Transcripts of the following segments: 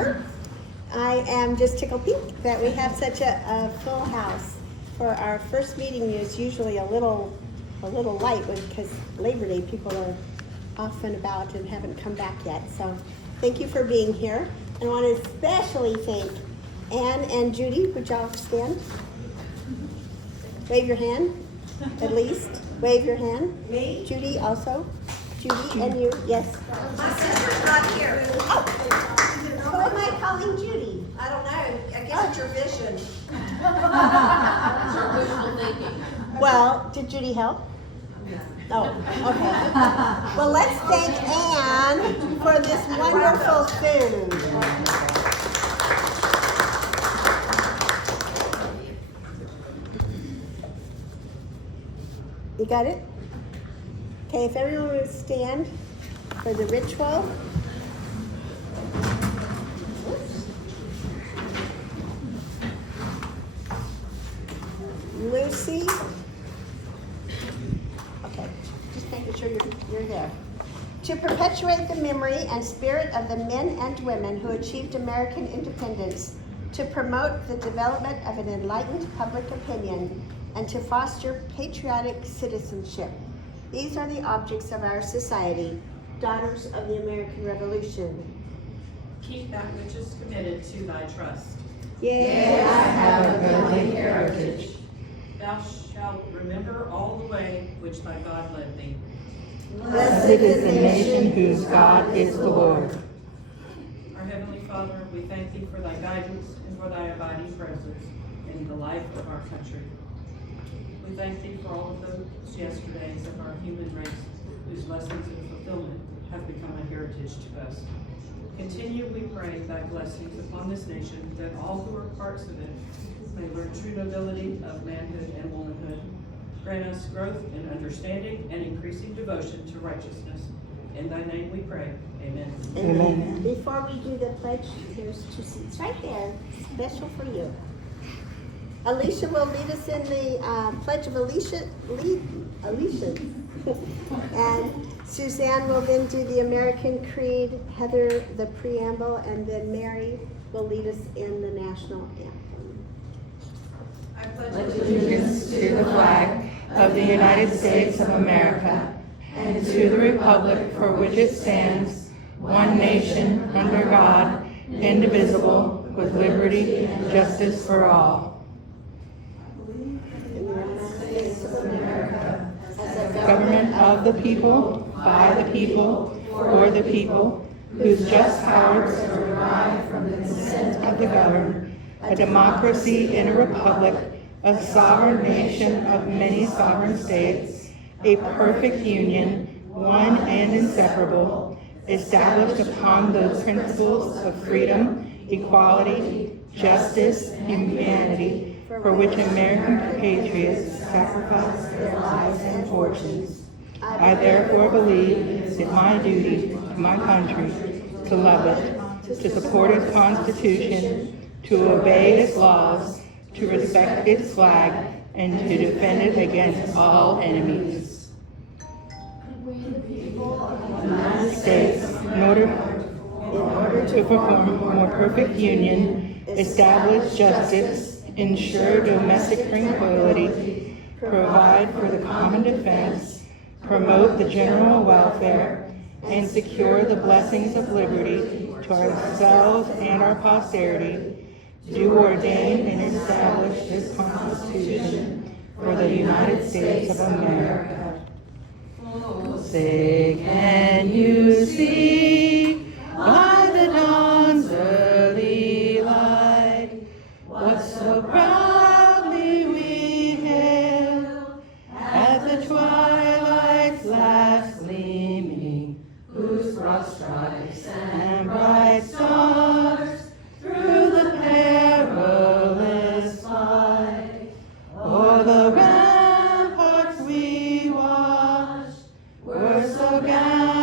here. I am just tickled pink that we have such a full house for our first meeting. It's usually a little light because Labor Day people are off and about and haven't come back yet. So thank you for being here. And I want to especially thank Ann and Judy. Would y'all stand? Wave your hand, at least. Wave your hand. Me? Judy also. Judy and you, yes. My sister's not here. Oh, who am I calling Judy? I don't know. I guess it's your vision. Well, did Judy help? Oh, okay. Well, let's thank Ann for this wonderful food. You got it? Okay, if everyone would stand for the ritual. Lucy. Okay, just making sure you're there. To perpetuate the memory and spirit of the men and women who achieved American independence, to promote the development of an enlightened public opinion, and to foster patriotic citizenship. These are the objects of our society, daughters of the American Revolution. Keep that which is committed to thy trust. Yes, I have a goodly heritage. Thou shalt remember all the way which thy God led thee. Blessed is the nation whose God is the Lord. Our Heavenly Father, we thank thee for thy guidance and for thy abiding presence in the life of our country. We thank thee for all of those yesterdays of our human race whose lessons and fulfillment have become a heritage to us. Continue, we pray, thy blessings upon this nation, that all who are parts of it may learn true nobility of manhood and womanhood. Grant us growth in understanding and increasing devotion to righteousness. In thy name we pray. Amen. Amen. Before we do the pledge, there's 2 seats right there, special for you. Alicia will lead us in the Pledge of Alicia. And Suzanne will then do the American Creed, Heather the preamble, and then Mary will lead us in the national anthem. I pledge Allegiance to the flag of the United States of America and to the republic for which it stands, one nation, under God, indivisible, with liberty and justice for all. Government of the people, by the people, for the people, whose just powers are derived from the consent of the governed, a democracy in a republic, a sovereign nation of many sovereign states, a perfect union, one and inseparable, established upon those principles of freedom, equality, justice, and humanity, for which American patriots sacrificed their lives and fortunes. I therefore believe it my duty to my country to love it, to support its Constitution, to obey its laws, to respect its flag, and to defend it against all enemies. We, the people of the United States, in order to perform a more perfect union, establish justice, ensure domestic tranquility, provide for the common defense, promote the general welfare, and secure the blessings of liberty to ourselves and our posterity, do ordain and establish this Constitution for the United States of America. Say, can you see by the dawn's early light what so proudly we hailed at the twilight's last gleaming, whose broad stripes and bright stars through the perilous fight o'er the ramparts we watched were so gallant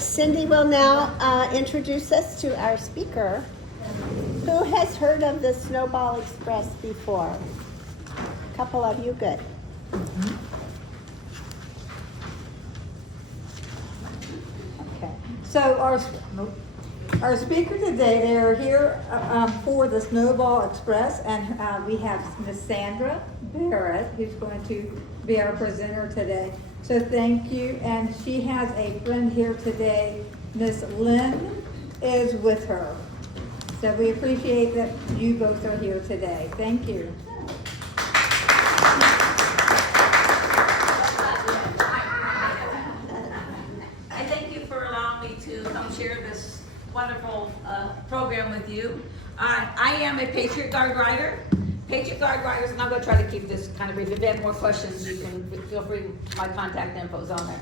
Cindy will now introduce us to our speaker. Who has heard of the Snowball Express before? A couple of you, good. Okay. So our speaker today, they are here for the Snowball Express, and we have Miss Sandra Barrett, who's going to be our presenter today. So thank you, and she has a friend here today. Miss Lynn is with her. So we appreciate that you both are here today. Thank you. I thank you for allowing me to come share this wonderful program with you. I am a Patriot Guard rider. Patriot Guard riders, and I'm going to try to keep this kind of brief. If you have more questions, you can feel free. My contact info is on there.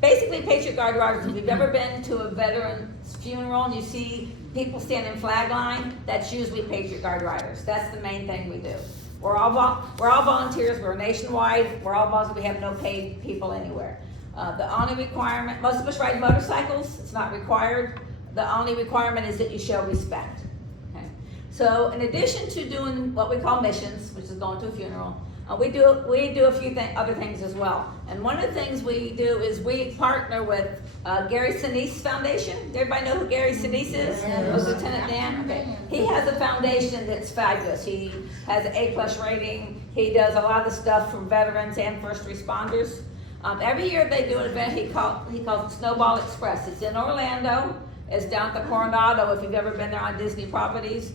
Basically, Patriot Guard riders, if you've ever been to a veteran's funeral and you see people stand in flag line, that's usually Patriot Guard riders. That's the main thing we do. We're all volunteers. We're nationwide. We're all volunteers. We have no paid people anywhere. The only requirement, most of us ride motorcycles. It's not required. The only requirement is that you show respect. Okay. So in addition to doing what we call missions, which is going to a funeral, we do a few other things as well. And one of the things we do is we partner with Gary Sinise Foundation. Does everybody know who Gary Sinise is? Was Lieutenant Dan? Okay. He has a foundation that's fabulous. He has an A+ rating. He does a lot of stuff for veterans and first responders. Every year they do an event he calls it Snowball Express. It's in Orlando. It's down at the Coronado, if you've ever been there on Disney properties.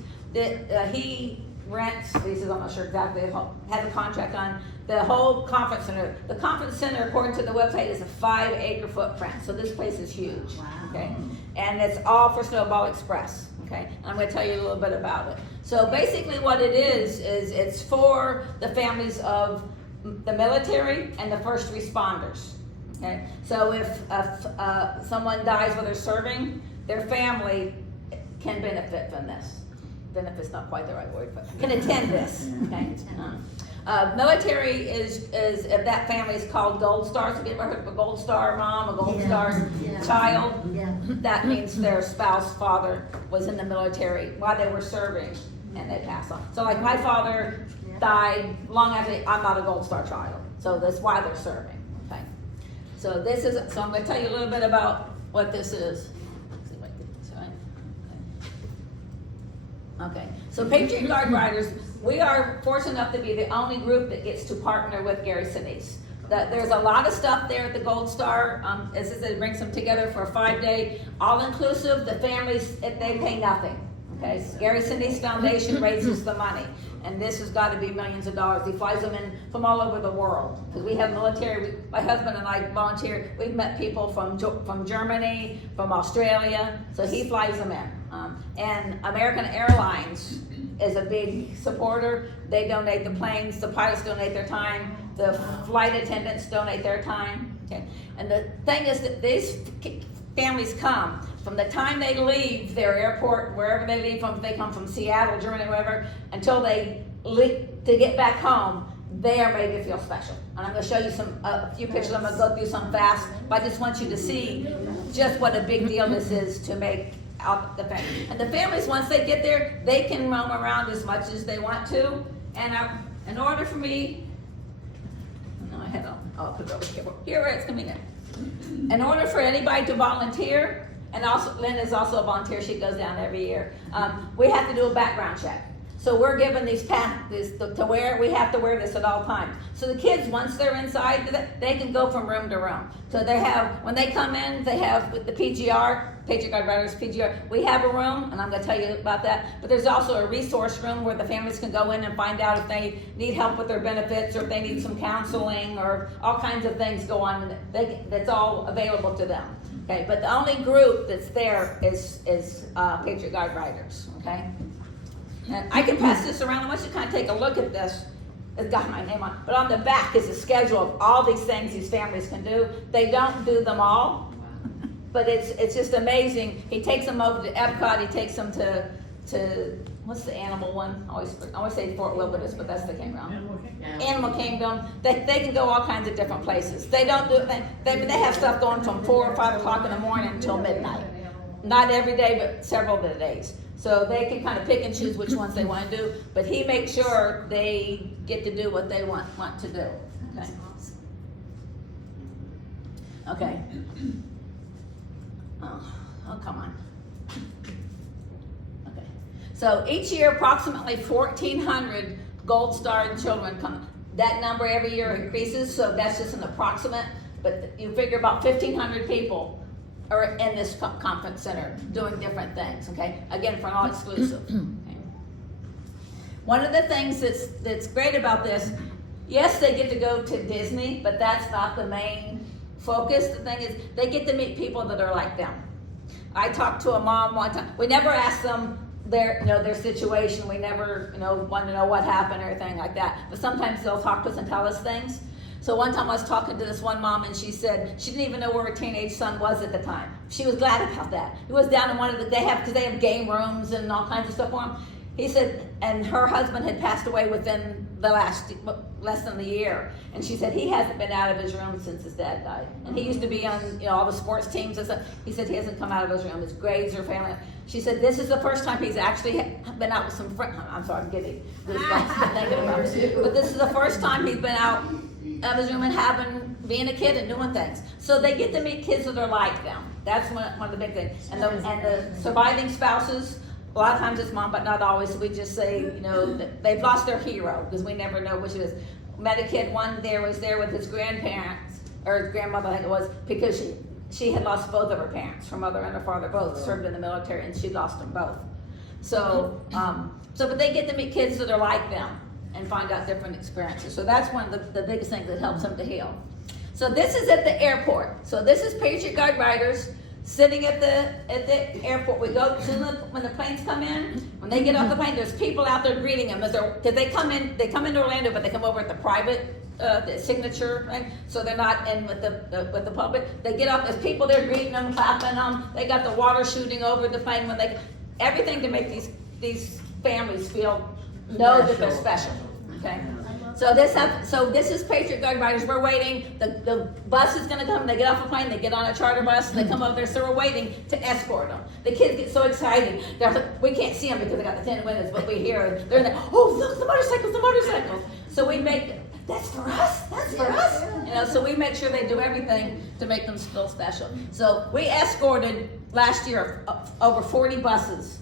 He rents, he says, I'm not sure exactly, has a contract on the whole conference center. The conference center, according to the website, is a 5-acre footprint. So this place is huge, okay? And it's all for Snowball Express, okay? And I'm gonna tell you a little bit about it. So basically what it is it's for the families of the military and the first responders, okay? So if someone dies while they're serving, their family can benefit from this. Benefit's not quite the right word, but can attend this, okay? Military is if that family is called Gold Star. So if you ever heard of a Gold Star mom, a Gold Star child, that means their spouse, father was in the military while they were serving and they pass on. So like my father died long after, I'm not a Gold Star child. So that's why they're serving, okay? So I'm gonna tell you a little bit about what this is. Okay, so Patriot Guard riders, we are fortunate enough to be the only group that gets to partner with Gary Sinise. There's a lot of stuff there at the Gold Star. As I said, it brings them together for a 5-day, all-inclusive. The families, they pay nothing. Okay, Gary Sinise Foundation raises the money, and this has got to be millions of dollars. He flies them in from all over the world because we have military. My husband and I volunteer. We've met people from Germany, from Australia, so he flies them in. And American Airlines is a big supporter. They donate the planes. The pilots donate their time. The flight attendants donate their time. Okay, and the thing is that these families come from the time they leave their airport, wherever they leave from. If they come from Seattle, Germany, wherever, until they leave to get back home, they are made to feel special. And I'm going to show you a few pictures. I'm going to go through some fast, but I just want you to see just what a big deal this is to make out the family. And the families, once they get there, they can roam around as much as they want to. And in order for me, no, I had I'll put it over here. Here it's coming in. In order for anybody to volunteer, and also Lynn is also a volunteer. She goes down every year. We have to do a background check. So we're given these to wear. We have to wear this at all times. So the kids, once they're inside, they can go from room to room. So they have, when they come in, they have with the PGR, Patriot Guard Riders PGR. We have a room, and I'm going to tell you about that. But there's also a resource room where the families can go in and find out if they need help with their benefits, or if they need some counseling, or all kinds of things go on. That's all available to them. Okay, but the only group that's there is Patriot Guard Riders. Okay. And I can pass this around. I want you to kind of take a look at this. It's got my name on it. But on the back is a schedule of all these things these families can do. They don't do them all, but it's just amazing. He takes them over to Epcot. He takes them to what's the animal one? I always say Fort Wilderness, but that's the campground. Animal Kingdom. They can go all kinds of different places. They don't do they have stuff going from 4 or 5 o'clock in the morning until midnight. Not every day, but several of the days. So they can kind of pick and choose which ones they want to do. But he makes sure they get to do what they want to do. Okay. Okay. Oh, come on. Okay. So each year, approximately 1,400 Gold Star children come. That number every year increases, so that's just an approximate. But you figure about 1,500 people are in this conference center doing different things. Okay. Again, for all exclusive. Okay. One of the things that's great about this, yes, they get to go to Disney, but that's not the main focus. The thing is, they get to meet people that are like them. I talked to a mom one time. We never asked them their situation. We never, want to know what happened or anything like that. But sometimes they'll talk to us and tell us things. So one time I was talking to this one mom, and she said she didn't even know where her teenage son was at the time. She was glad about that. He was down in one of because they have game rooms and all kinds of stuff for him. He said, and her husband had passed away within the less than a year. And she said he hasn't been out of his room since his dad died. And he used to be on all the sports teams and stuff. He said he hasn't come out of his room. His grades are failing. She said this is the first time he's actually been out with some friends. I'm sorry, I'm getting goosebumps thinking about it. But this is the first time he's been out of his room and being a kid and doing things. So they get to meet kids that are like them. That's one of the big things. And the surviving spouses, a lot of times it's mom, but not always. So we just say, that they've lost their hero because we never know which it is. Met a kid one there was there with his grandparents, or his grandmother, I think it was, because she had lost both of her parents. Her mother and her father both served in the military, and she lost them both. So, but they get to meet kids that are like them and find out different experiences. So that's one of the biggest things that helps them to heal. So this is at the airport. So this is Patriot Guard Riders sitting at the airport. We go when the planes come in. When they get off the plane, there's people out there greeting them because they come into Orlando, but they come over at the private the signature, right? So they're not in with the public. They get off. There's people there greeting them, clapping them. They got the water shooting over the plane everything to make these families know that they're special. Okay. So this is Patriot Guard Riders. We're waiting. The bus is going to come. They get off the plane. They get on a charter bus. They come over there. So we're waiting to escort them. The kids get so excited. We can't see them because they got the tinted windows, but we hear they're in there. Oh, look, the motorcycles! So we make that's for us. That's for us. So we make sure they do everything to make them feel special. So we escorted last year over 40 buses.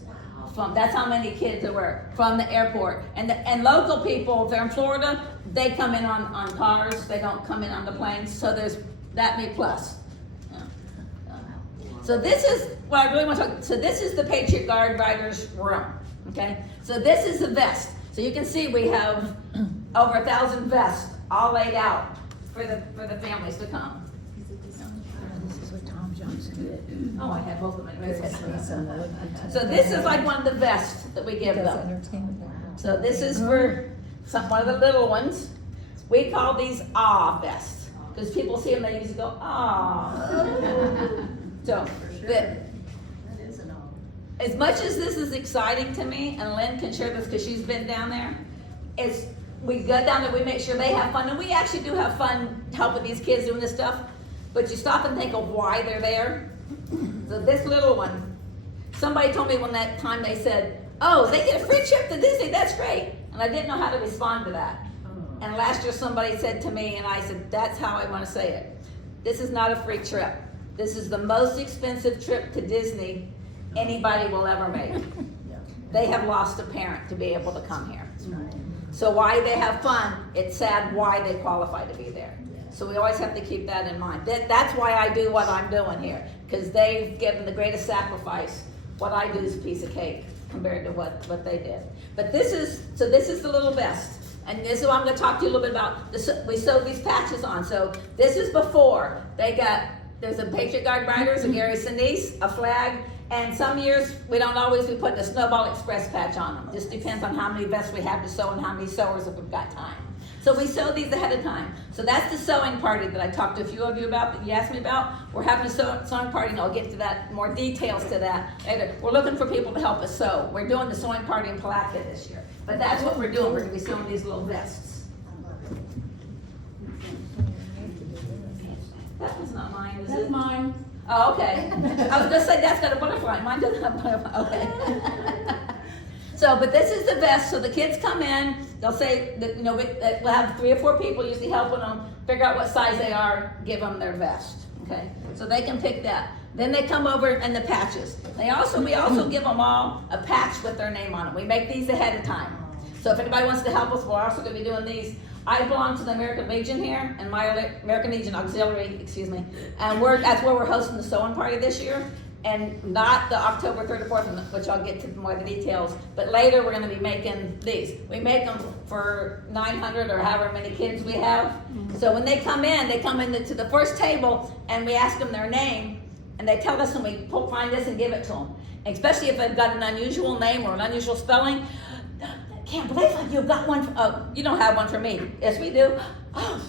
That's how many kids there were from the airport. And local people, if they're in Florida, they come in on cars. They don't come in on the planes. So there's that many plus. So this is what I really want to talk. So this is the Patriot Guard Riders room. Okay. So this is the vest. So you can see we have over 1,000 vests all laid out for the families to come. Oh, I have both of them. So this is like one of the vests that we give them. So this is for one of the little ones. We call these vests because people see them, they usually go So as much as this is exciting to me, and Lynn can share this because she's been down there, we go down there, we make sure they have fun, and we actually do have fun helping these kids doing this stuff. But you stop and think of why they're there. So this little one, somebody told me one that time they said, oh, they get a free trip to Disney, that's great. And I didn't know how to respond to that. And last year somebody said to me, and I said, that's how I want to say it. This is not a free trip. This is the most expensive trip to Disney anybody will ever make. They have lost a parent to be able to come here. So why they have fun, it's sad why they qualify to be there. So we always have to keep that in mind. That's why I do what I'm doing here, because they've given the greatest sacrifice. What I do is a piece of cake compared to what they did. But this is the little vest. And this is what I'm going to talk to you a little bit about. We sewed these patches on. So this is before. There's a Patriot Guard Riders, a Gary Sinise, a flag, and some years we put the Snowball Express patch on them. Just depends on how many vests we have to sew and how many sewers if we've got time. So we sew these ahead of time. So that's the sewing party that I talked to a few of you about, that you asked me about. We're having a sewing party, and I'll get to that, more details to that later. We're looking for people to help us sew. We're doing the sewing party in Palatka this year. But that's what we're doing. We're gonna be sewing these little vests. That one's not mine, is it? That's mine. Oh, okay. I was gonna say that's got a butterfly. Mine doesn't have a butterfly. Okay. So, but this is the vest. So the kids come in. They'll say that, you know, we'll have 3 or 4 people usually helping them figure out what size they are. Give them their vest. Okay. So they can pick that. Then they come over and the patches. We also give them all a patch with their name on it. We make these ahead of time. So if anybody wants to help us, we're also going to be doing these. I belong to the American Legion here, and my American Legion Auxiliary, and that's where we're hosting the sewing party this year, and not the October 3rd or 4th, which I'll get to more of the details, but later we're gonna be making these. We make them for 900 or however many kids we have. So when they come into the first table, and we ask them their name, and they tell us, and we find this and give it to them. Especially if they've got an unusual name or an unusual spelling. Can't believe you've got one. You don't have one for me. Yes, we do. Oh,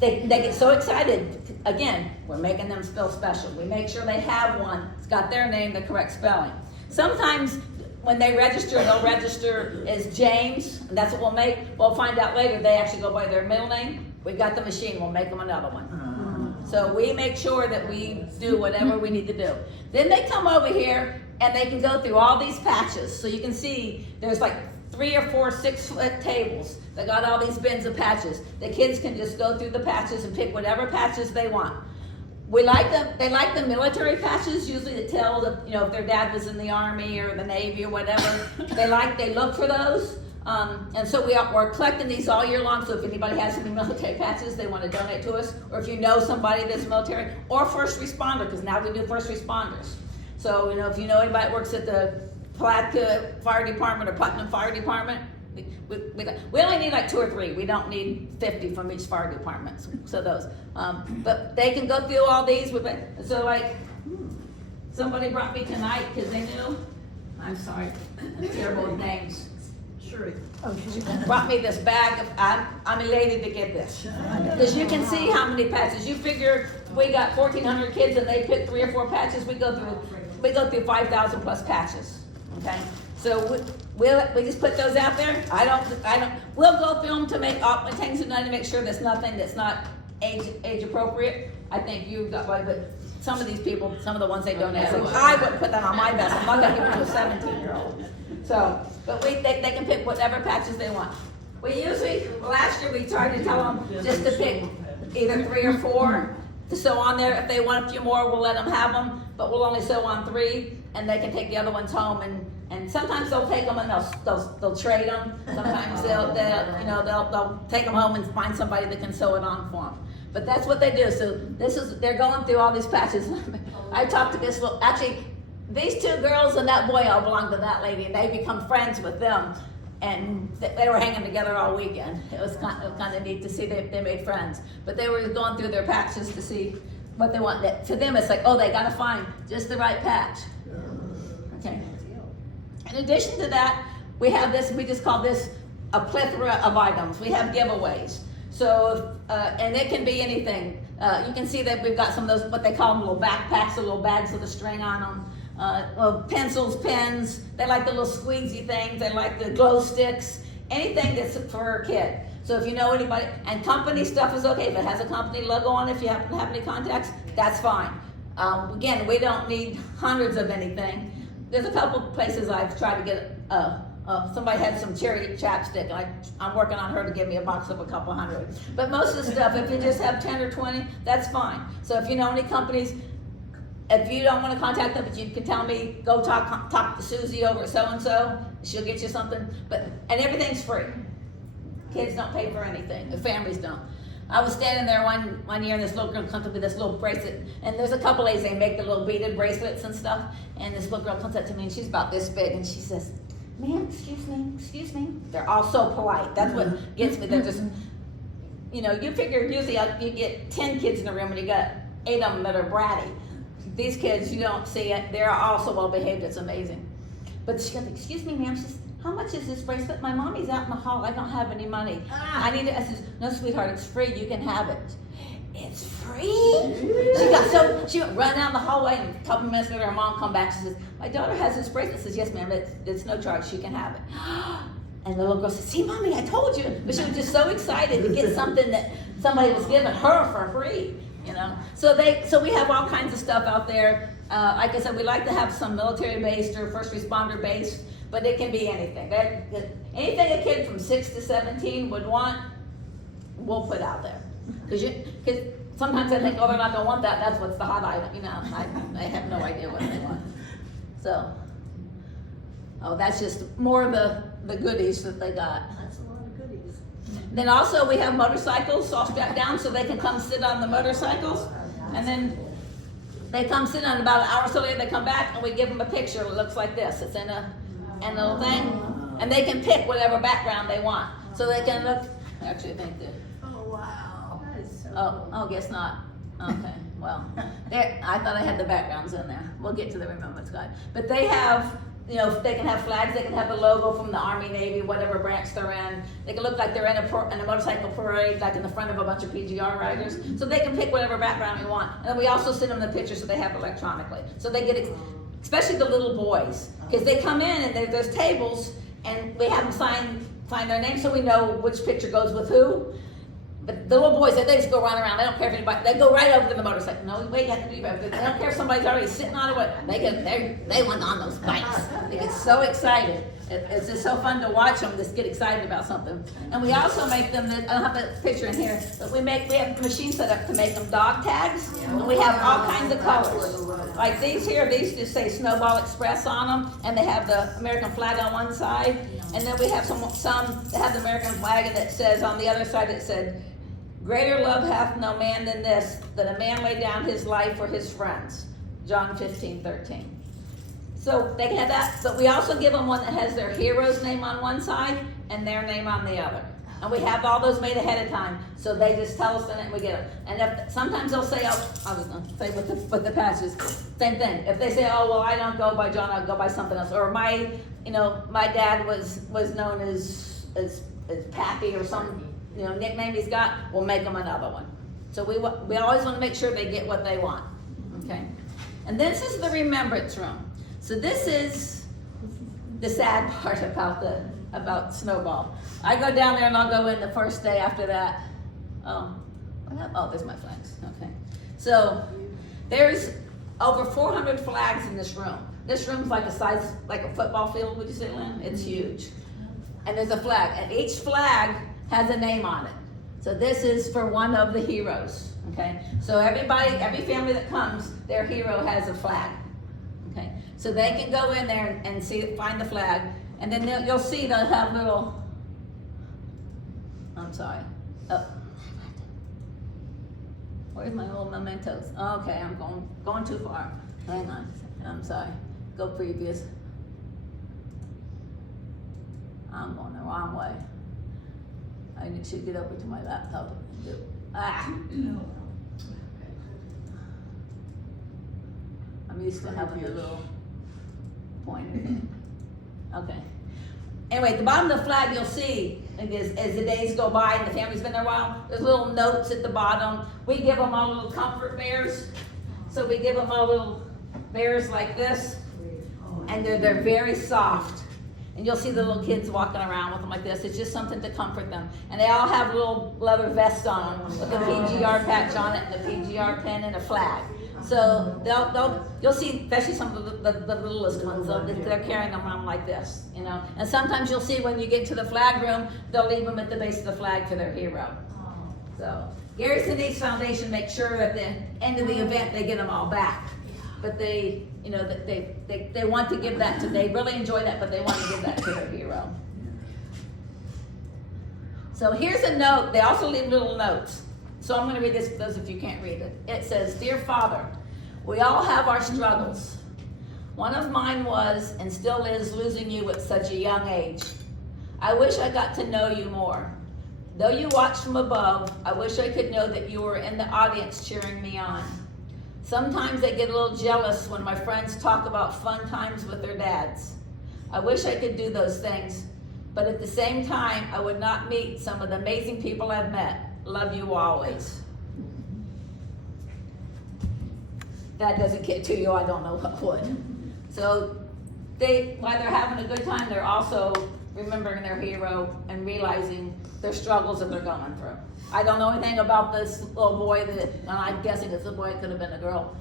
they get so excited. Again, we're making them feel special. We make sure they have one. It's got their name, the correct spelling. Sometimes when they register, they'll register as James, and that's what we'll make. We'll find out later they actually go by their middle name. We've got the machine. We'll make them another one. So we make sure that we do whatever we need to do. Then they come over here, and they can go through all these patches. So you can see there's like 3 or 4 6-foot tables that got all these bins of patches. The kids can just go through the patches and pick whatever patches they want. They like the military patches, usually to tell that, you know, if their dad was in the Army or the Navy or whatever. They look for those. And so we're collecting these all year long. So if anybody has any military patches they want to donate to us, or if you know somebody that's military, or first responder, because now we do first responders. So, you know, if you know anybody that works at the Palatka Fire Department or Putnam Fire Department, we only need like 2 or 3. We don't need 50 from each fire department. So those, but they can go through all these. So like, somebody brought me tonight because they knew. I'm sorry, I'm terrible with names. Sure. Brought me this bag. I'm elated to get this because you can see how many patches. You figure we got 1,400 kids and they pick 3 or 4 patches. We go through 5,000 plus patches. Okay, so we just put those out there. We'll go through them to make all things to make sure there's nothing that's not age appropriate. I think you've got, but some of these people, some of the ones they donate, I wouldn't put that on my vest. I'm not gonna give it to a 17-year-old. So, but they can pick whatever patches they want. Last year we tried to tell them just to pick either 3 or 4 to sew on there. If they want a few more, we'll let them have them, but we'll only sew on 3, and they can take the other ones home. And sometimes they'll take them and they'll trade them. Sometimes they'll take them home and find somebody that can sew it on for them. But that's what they do. So they're going through all these patches. I talked to this these 2 girls and that boy all belong to that lady, and they become friends with them. And they were hanging together all weekend. It was kind of neat to see they made friends. But they were going through their patches to see what they want. To them, it's like, oh, they got to find just the right patch. Okay. In addition to that, we have this. We just call this a plethora of items. We have giveaways. So, and it can be anything. You can see that we've got some of those, what they call them, little backpacks, or little bags with a string on them. Pencils, pens, they like the little squeezy things, they like the glow sticks, anything that's for a kid. So if you know anybody, and company stuff is okay. If it has a company logo on it, if you happen to have any contacts, that's fine. Again, we don't need hundreds of anything. There's a couple places I've tried to get, somebody had some cherry chapstick, and I'm working on her to give me a box of a couple hundred. But most of the stuff, if you just have 10 or 20, that's fine. So if you know any companies, if you don't want to contact them, but you can tell me, go talk to Susie over at so-and-so, she'll get you something. And everything's free. Kids don't pay for anything, the families don't. I was standing there one year, and this little girl comes up with this little bracelet, and there's a couple ladies, they make the little beaded bracelets and stuff, and this little girl comes up to me, and she's about this big, and she says, ma'am, excuse me. They're all so polite. That's what gets me. They're just, you figure usually you get 10 kids in a room, and you got 8 of them that are bratty. These kids, you don't see it. They're all so well behaved, it's amazing. But she goes, excuse me, ma'am. She says, how much is this bracelet? My mommy's out in the hall, I don't have any money. I need it. I says, no, sweetheart, it's free, you can have it. It's free? She went running down the hallway, and a couple minutes later her mom come back, she says, my daughter has this bracelet. Says, yes ma'am, it's no charge, she can have it. And the little girl says, see mommy, I told you. But she was just so excited to get something that somebody was giving her for free, you know. So we have all kinds of stuff out there. Like I said, we like to have some military based or first responder based, but it can be anything. Anything a kid from 6 to 17 would want, we'll put out there. Because sometimes I think, oh, they're not gonna want that. That's what's the hot item, you know. I have no idea what they want. So, that's just more of the goodies that they got. That's a lot of goodies. Then also we have motorcycles all strapped down so they can come sit on the motorcycles. And then they come sit on about an hour or so later, they come back and we give them a picture. It looks like this. It's in a little thing. And they can pick whatever background they want. So they can look, actually I think that. Oh, wow. That is so Oh, guess not. Okay, well, I thought I had the backgrounds in there. We'll get to the Remembrance Guide. But they have, you know, they can have flags, they can have the logo from the Army, Navy, whatever branch they're in. They can look like they're in a motorcycle parade, like in the front of a bunch of PGR riders. So they can pick whatever background you want. And then we also send them the pictures so they have it electronically. So they get, especially the little boys, because they come in and there's tables and we have them sign their name so we know which picture goes with who. But the little boys, they just go run around. They don't care if anybody, they go right over to the motorcycle. No, wait, you have to do that. They don't care if somebody's already sitting on it. They went on those bikes. They get so excited. It's just so fun to watch them just get excited about something. And we also make them, I don't have that picture in here, but we have machines set up to make them dog tags. And we have all kinds of colors. Like these here, these just say Snowball Express on them, and they have the American flag on one side. And then we have some that have the American flag, and that says on the other side, it said, greater love hath no man than this, that a man lay down his life for his friends. John 15:13. So they can have that, but we also give them one that has their hero's name on one side and their name on the other. And we have all those made ahead of time, so they just tell us and we get them. And sometimes they'll say, oh, I was going to say with the patches, same thing. If they say, oh, well, I don't go by John, I go by something else. Or my dad was known as Pappy or some nickname he's got, we'll make them another one. So we always want to make sure they get what they want. Okay. And this is the remembrance room. So this is the sad part about Snowball. I go down there and I'll go in the first day after that. Oh, there's my flags. Okay. So there's over 400 flags in this room. This room's like a football field, would you say, Lynn? It's huge. And there's a flag, and each flag has a name on it. So this is for one of the heroes, okay? So every family that comes, their hero has a flag, okay? So they can go in there and find the flag, and then you'll see they'll have little, I'm sorry, oh. Where's my little mementos? Okay, I'm going too far. Hang on, I'm sorry, go previous. I'm going the wrong way. I should get over to my laptop and do. I'm used to having the little pointer. Okay. Anyway, at the bottom of the flag you'll see, as the days go by and the family's been there a while, there's little notes at the bottom. We give them all little comfort bears. So we give them all little bears like this, and they're very soft. And you'll see the little kids walking around with them like this. It's just something to comfort them. And they all have little leather vests on them with a PGR patch on it and a PGR pin and a flag. So you'll see, especially some of the littlest ones, they're carrying them around like this, And sometimes you'll see when you get to the flag room, they'll leave them at the base of the flag for their hero. So Gary Sinise Foundation makes sure at the end of the event they get them all back. But they want to give that they really enjoy that, but they want to give that to their hero. So here's a note. They also leave little notes. So I'm going to read this for those of you who can't read it. It says, Dear Father, we all have our struggles. One of mine was, and still is, losing you at such a young age. I wish I got to know you more. Though you watch from above, I wish I could know that you were in the audience cheering me on. Sometimes I get a little jealous when my friends talk about fun times with their dads. I wish I could do those things, but at the same time, I would not meet some of the amazing people I've met. Love you always. That doesn't get to you, I don't know what would. So while they're having a good time, they're also remembering their hero and realizing their struggles that they're going through. I don't know anything about this little boy that, and I'm guessing it's a boy, it could have been a girl,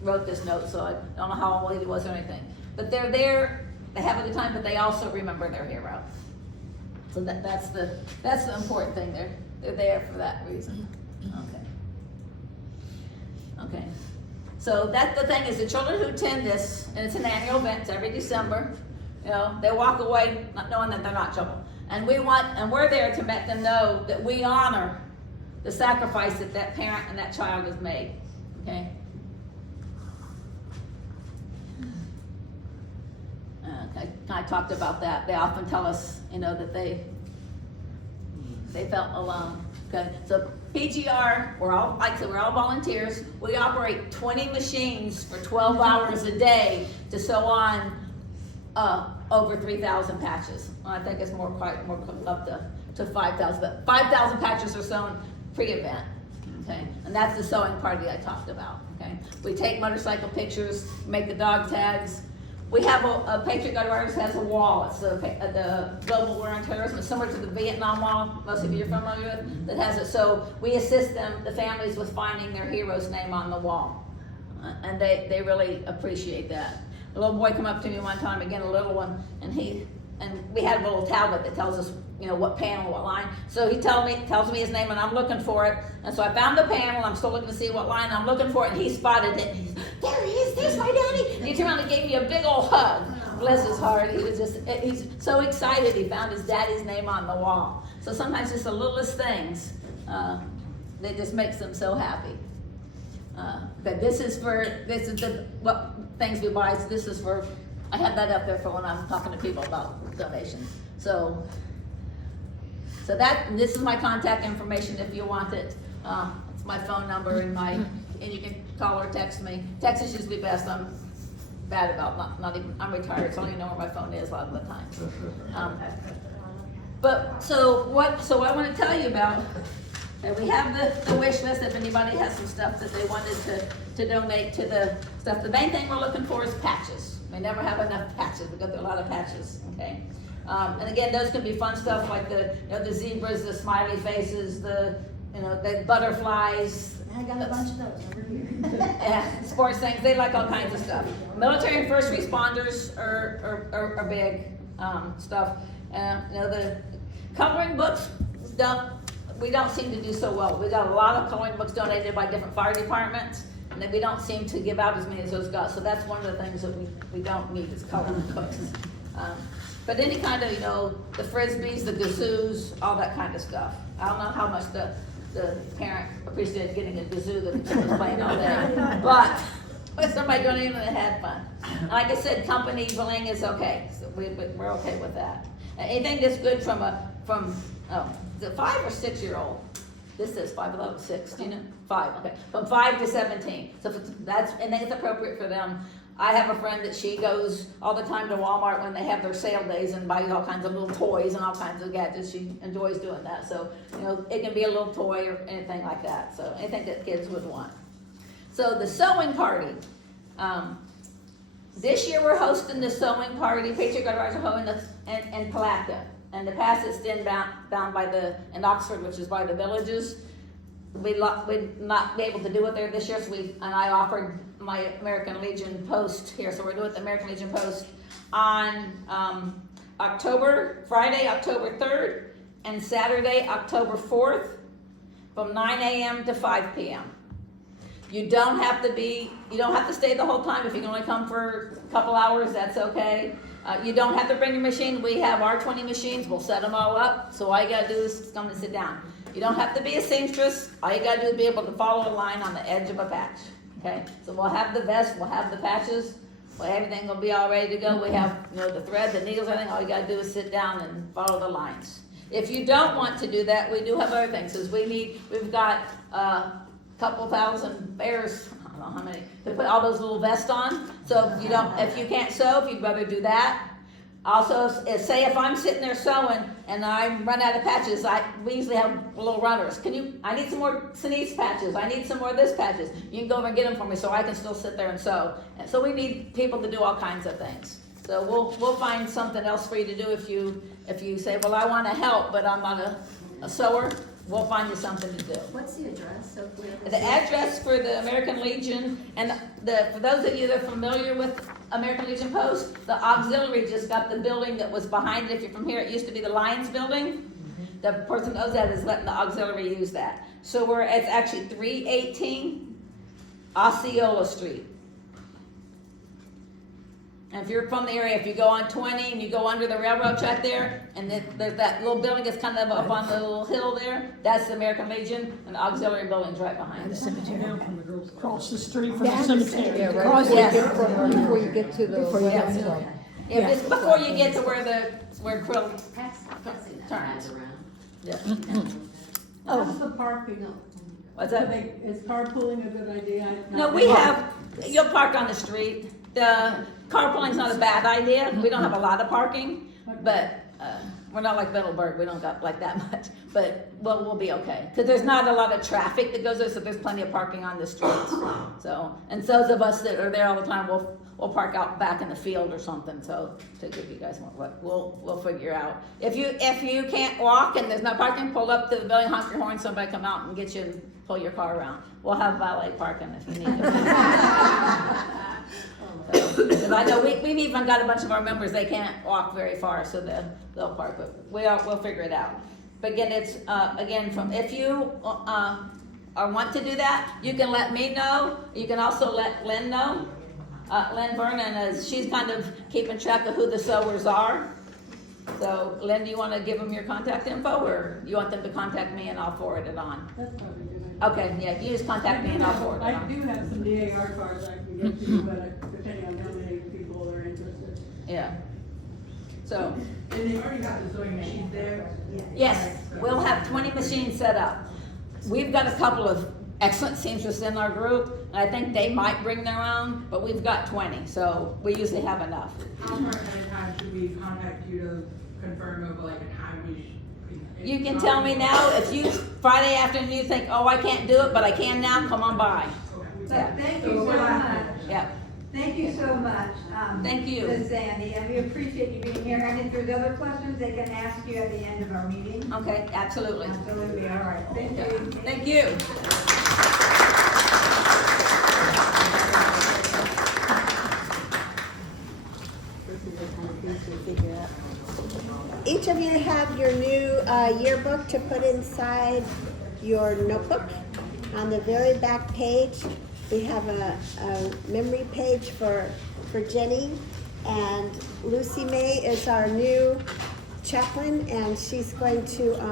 wrote this note, so I don't know how old he was or anything. But they're there, they have a good time, but they also remember their hero. So that's the important thing. They're there for that reason. Okay. So that's the thing, is the children who attend this, and it's an annual event, it's every December, they walk away not knowing that they're not trouble. And we're there to let them know that we honor the sacrifice that that parent and that child has made, okay? I talked about that. They often tell us, that they felt alone. Okay, so PGR, we're all volunteers. We operate 20 machines for 12 hours a day to sew on over 3,000 patches. Well, I think it's more up to 5,000, but 5,000 patches are sewn pre-event. Okay, and that's the sewing party I talked about. Okay, we take motorcycle pictures, make the dog tags. We have a Patriot Guard Riders has a wall. It's the Global War on Terrorism. It's similar to the Vietnam Wall, most of you are familiar with, that has it. So we assist them, the families, with finding their hero's name on the wall. And they really appreciate that. A little boy came up to me one time, again, a little one, and we had a little tablet that tells us, what panel, what line. So he tells me his name, and I'm looking for it. And so I found the panel. I'm still looking to see what line I'm looking for it, and he spotted it. And he's, there he is, there's my daddy. And he turned around and gave me a big old hug. Bless his heart. He's so excited he found his daddy's name on the wall. So sometimes just the littlest things, that just makes them so happy. But what things we buy. So this is for, I have that up there for when I'm talking to people about donations. So this is my contact information if you want it. It's my phone number and you can call or text me. Text is usually best. I'm bad about not even, I'm retired, so I don't even know where my phone is a lot of the time. So what I want to tell you about, we have the wish list if anybody has some stuff that they wanted to donate to the stuff. The main thing we're looking for is patches. We never have enough patches. We go through a lot of patches, okay? And again, those can be fun stuff like the zebras, the smiley faces, the butterflies. I got a bunch of those over here. Yeah, sports things. They like all kinds of stuff. Military and first responders are big stuff. The coloring books we don't seem to do so well. We got a lot of coloring books donated by different fire departments, and then we don't seem to give out as many as those got. So that's one of the things that we don't need is coloring books. But any kind of, the frisbees, the gazoos, all that kind of stuff. I don't know how much the parent appreciated getting a gazoo that the kid was playing all day, but somebody donated and had fun. And like I said, company bling is okay, so we're okay with that. Anything that's good from is it 5 or 6 year old? This is 5, 11, 6. Do you know? 5. Okay, from 5 to 17. So and it's appropriate for them. I have a friend that she goes all the time to Walmart when they have their sale days and buys all kinds of little toys and all kinds of gadgets. She enjoys doing that. So, it can be a little toy or anything like that. So anything that kids would want. So the sewing party. This year we're hosting the sewing party, Patriot Guard Riders are home in Palatka. And the past it's been down by in Oxford, which is by the villages. We'd not be able to do it there this year, so I offered my American Legion post here, so we're doing the American Legion post on Friday, October 3rd, and Saturday, October 4th, from 9 a.m. to 5 p.m. You don't have to stay the whole time. If you can only come for a couple hours, that's okay. You don't have to bring your machine. We have our 20 machines. We'll set them all up. So all you gotta do is come and sit down. You don't have to be a seamstress. All you gotta do is be able to follow a line on the edge of a patch. Okay? So we'll have the vest, we'll have the patches, everything will be all ready to go. We have the thread, the needles, everything. All you gotta do is sit down and follow the lines. If you don't want to do that, we do have other things. We've got couple thousand bears, I don't know how many, to put all those little vests on. So if you can't sew, if you'd rather do that, Also, say if I'm sitting there sewing and I run out of patches, we usually have little runners. I need some more Sinise patches, I need some more of this patches. You can go over and get them for me so I can still sit there and sew. And so we need people to do all kinds of things. So we'll find something else for you to do if you say, well, I want to help, but I'm not a sewer. We'll find you something to do. What's the address of where this The is? address for the American Legion, and for those of you that are familiar with American Legion Post, the auxiliary just got the building that was behind it. If you're from here, it used to be the Lions building. The person who owns that is letting the auxiliary use that. So it's actually 318 Osceola Street. And if you're from the area, if you go on 20 and you go under the railroad track there, and there's that little building that's kind of up on the little hill there, that's the American Legion, and the auxiliary building's right behind it. Across the street from the cemetery. Yeah, right. Across the- Yes. Before you get to the. Yes. Yeah, just before you get to where Krill turns. Yeah. How's the parking? What's that? Is carpooling a good idea? No, you'll park on the street. The carpooling's not a bad idea. We don't have a lot of parking, but, we're not like Middleburg. We don't got like that much, but we'll be okay. Cause there's not a lot of traffic that goes there, so there's plenty of parking on the streets. So, and those of us that are there all the time, we'll park out back in the field or something, so to give you guys more, but we'll figure out. If you can't walk and there's no parking, pull up to the building, honk your horn, somebody come out and get you and pull your car around. We'll have valet parking if you need to. Because I know we've even got a bunch of our members, they can't walk very far, so they'll park, but we'll figure it out. But again, it's, if you want to do that, you can let me know. You can also let Lynn know. Lynn Vernon, she's kind of keeping track of who the sewers are. So Lynn, do you want to give them your contact info, or you want them to contact me and I'll forward it on? That's probably a good idea. Okay, yeah, you just contact me and I'll forward it I on. do have some DAR cards I can get to you, but depending on how many people are interested. Yeah. So, And they already got the sewing machines there? yes, we'll have 20 machines set up. We've got a couple of excellent seamstresses in our group, and I think they might bring their own, but we've got 20, so we usually have enough. How far ahead of time should we contact you to confirm of like a time we should? You can tell me now, if you, Friday afternoon, you think, oh, I can't do it, but I can now, come on by. Yeah, Thank you so much. yeah. Thank you so much. Thank you. Ms. Zandy, and we appreciate you being here. And if there's other questions, they can ask you at the end of our meeting. Okay, absolutely. Absolutely, all right. Thank you. Thank you. Each of you have your new yearbook to put inside your notebook. On the very back page, we have a memory page for Jenny, and Lucy May is our new chaplain, and she's going to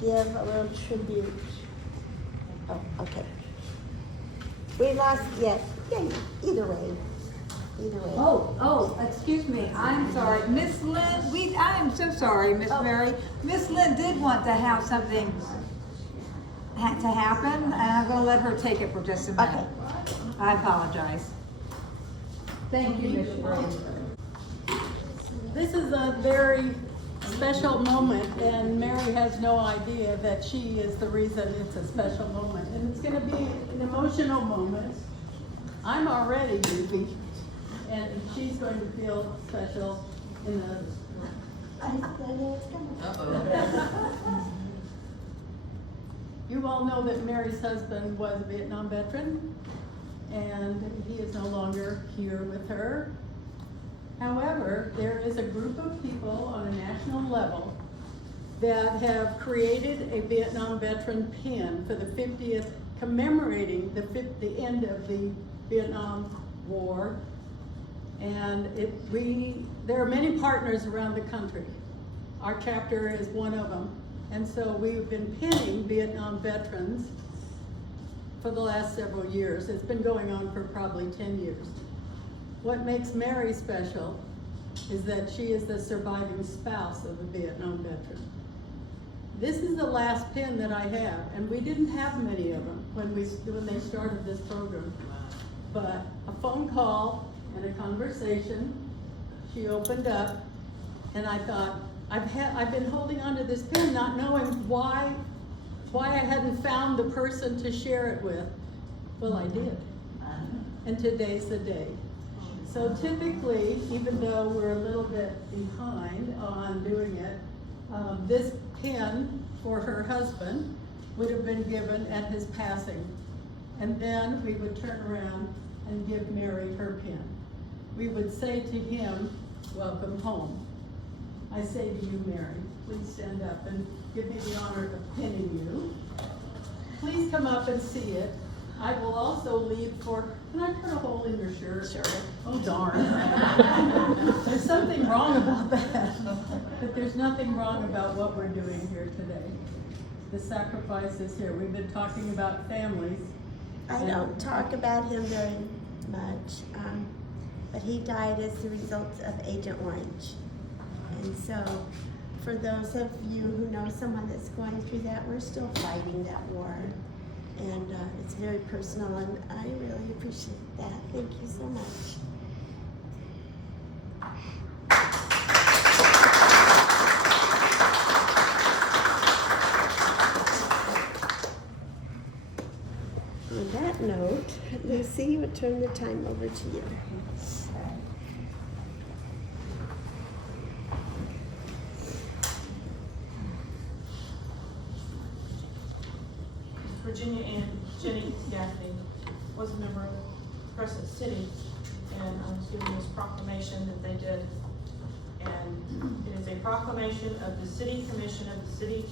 give a little tribute. Oh, okay. We lost, yeah, either way. Oh, excuse me, I'm sorry. Miss Lynn, I am so sorry, Miss Mary. Miss Lynn did want to have something to happen, and I'm gonna let her take it for just a minute. Okay. I apologize. Thank you, Miss Mary. This is a very special moment, and Mary has no idea that she is the reason it's a special moment. And it's gonna be an emotional moment. I'm already goofy, and she's going to feel special in the. You all know that Mary's husband was a Vietnam veteran, and he is no longer here with her. However, there is a group of people on a national level that have created a Vietnam veteran pin for the 50th, commemorating the end of the Vietnam War. And there are many partners around the country. Our chapter is one of them. And so we've been pinning Vietnam veterans for the last several years. It's been going on for probably 10 years. What makes Mary special is that she is the surviving spouse of a Vietnam veteran. This is the last pin that I have, and we didn't have many of them when they started this program. But a phone call in a conversation, she opened up, and I thought, I've been holding on to this pen, not knowing why I hadn't found the person to share it with. Well, I did. And today's the day. So typically, even though we're a little bit behind on doing it, this pen for her husband would have been given at his passing. And then we would turn around and give Mary her pen. We would say to him, welcome home. I say to you, Mary, please stand up and give me the honor of pinning you. Please come up and see it. I will also leave for, can I put a hole in your shirt? Sure. Oh darn. There's something wrong about that. But there's nothing wrong about what we're doing here today. The sacrifice is here. We've been talking about families. I don't talk about him very much, but he died as the result of Agent Orange. And so, for those of you who know someone that's going through that, we're still fighting that war. And it's very personal, and I really appreciate that. Thank you so much. On that note, Lucy, we'll turn the time over to you. Virginia and Jenny Gaffney was a member of Crescent City, and I was given this proclamation that they did. And it is a proclamation of the City Commission of the City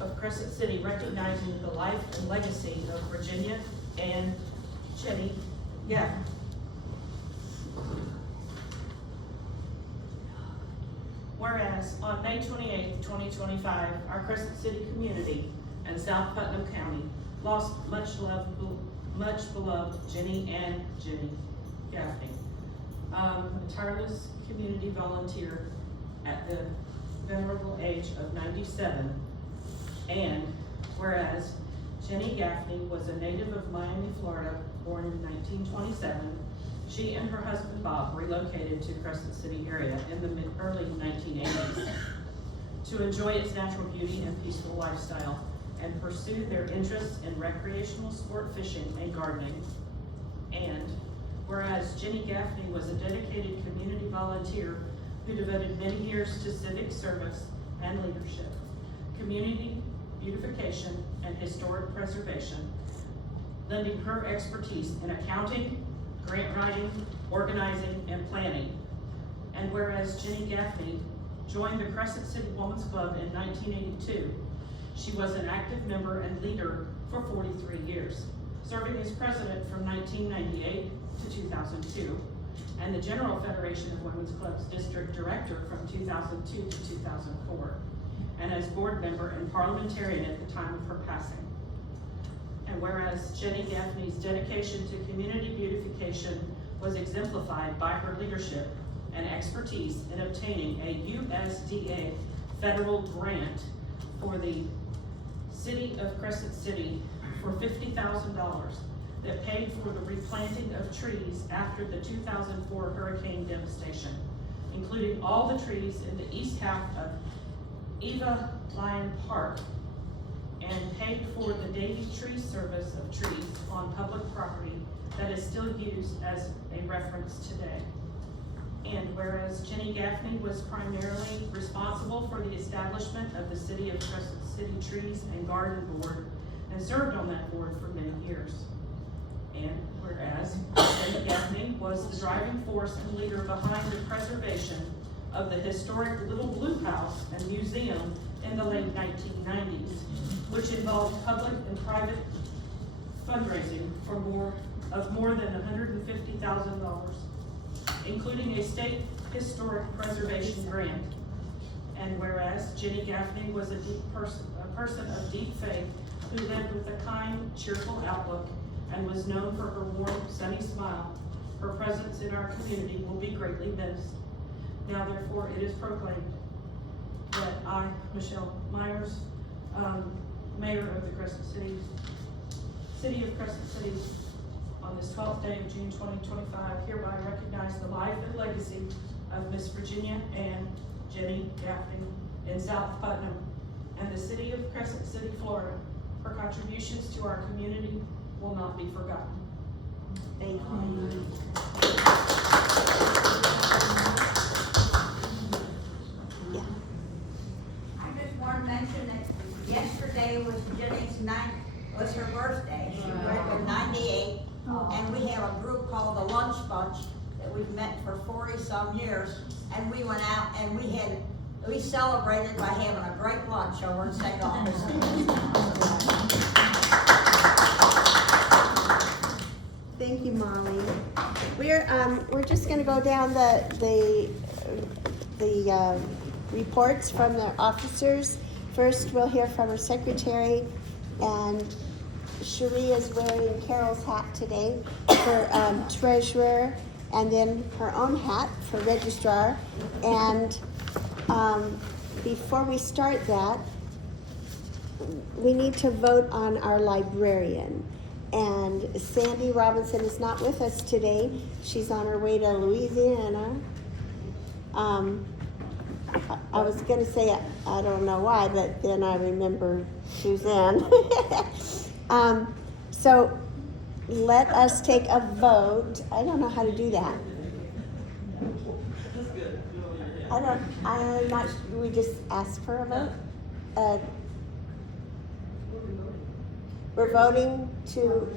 of Crescent City recognizing the life and legacy of Virginia and Jenny Gaffney. Whereas on May 28, 2025, our Crescent City community and South Putnam County lost much beloved Jenny Gaffney, a tireless community volunteer at the venerable age of 97. And whereas Jenny Gaffney was a native of Miami, Florida, born in 1927, she and her husband Bob relocated to Crescent City area in the early 1980s to enjoy its natural beauty and peaceful lifestyle and pursue their interests in recreational sport fishing and gardening. And whereas Jenny Gaffney was a dedicated community volunteer who devoted many years to civic service and leadership, community beautification, and historic preservation, lending her expertise in accounting, grant writing, organizing, and planning. And whereas Jenny Gaffney joined the Crescent City Women's Club in 1982, she was an active member and leader for 43 years, serving as president from 1998 to 2002, and the General Federation of Women's Clubs District Director from 2002 to 2004, and as board member and parliamentarian at the time of her passing. And whereas Jenny Gaffney's dedication to community beautification was exemplified by her leadership and expertise in obtaining a USDA federal grant for the City of Crescent City for $50,000 that paid for the replanting of trees after the 2004 hurricane devastation, including all the trees in the east half of Eva Lyon Park, and paid for the daily tree service of trees on public property that is still used as a reference today. And whereas Jenny Gaffney was primarily responsible for the establishment of the City of Crescent City Trees and Garden Board and served on that board for many years. And whereas Jenny Gaffney was the driving force and leader behind the preservation of the historic Little Blue House and Museum in the late 1990s, which involved public and private fundraising for more than $150,000, including a state historic preservation grant. And whereas Jenny Gaffney was a person of deep faith who lived with a kind, cheerful outlook and was known for her warm, sunny smile, her presence in our community will be greatly missed. Now therefore it is proclaimed that I, Michelle Myers, Mayor of the Crescent City of Crescent City, on this 12th day of June 2025, hereby recognize the life and legacy of Miss Virginia Ann Jenny Gaffney in South Putnam and the city of Crescent City, Florida. Her contributions to our community will not be forgotten. Thank you. Yeah. I just want to mention that yesterday was was her birthday. She graduated 98, and we have a group called the Lunch Bunch that we've met for 40-some years, and we went out and we celebrated by having a great lunch over in St. Augustine. Thank you, Molly. We're just going to go down the reports from the officers. First, we'll hear from our secretary, and Cherie is wearing Carol's hat today for treasurer, and then her own hat for registrar. And before we start that, we need to vote on our librarian. And Sandy Robinson is not with us today. She's on her way to Louisiana. I was going to say, I don't know why, but then I remembered Suzanne. So let us take a vote. I don't know how to do that. I'm not, we just ask for a vote? We're voting to,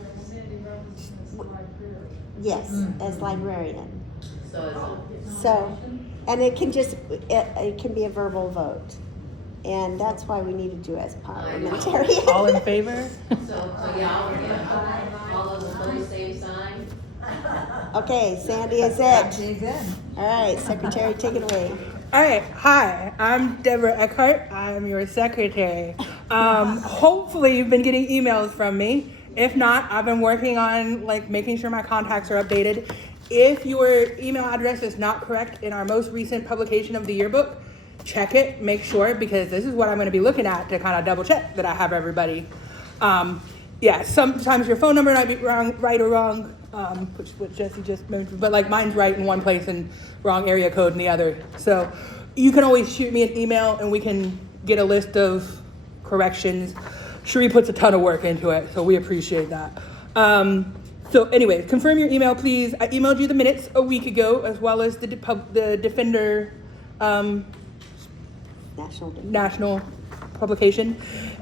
yes, as librarian. So, and it can just, it can be a verbal vote. And that's why we need to do it as parliamentary. All in favor? So yeah, all those opposed, same sign. Okay, Sandy is it. All right, secretary, take it away. All right, hi, I'm Deborah Eckhart. I'm your secretary. Hopefully you've been getting emails from me. If not, I've been working on making sure my contacts are updated. If your email address is not correct in our most recent publication of the yearbook, check it, make sure, because this is what I'm going to be looking at to kind of double check that I have everybody. Yeah, sometimes your phone number might be right or wrong, which what Jesse just mentioned, but mine's right in one place and wrong area code in the other. So you can always shoot me an email and we can get a list of corrections. Cherie puts a ton of work into it, so we appreciate that. So anyway, confirm your email, please. I emailed you the minutes a week ago, as well as the Defender national publication.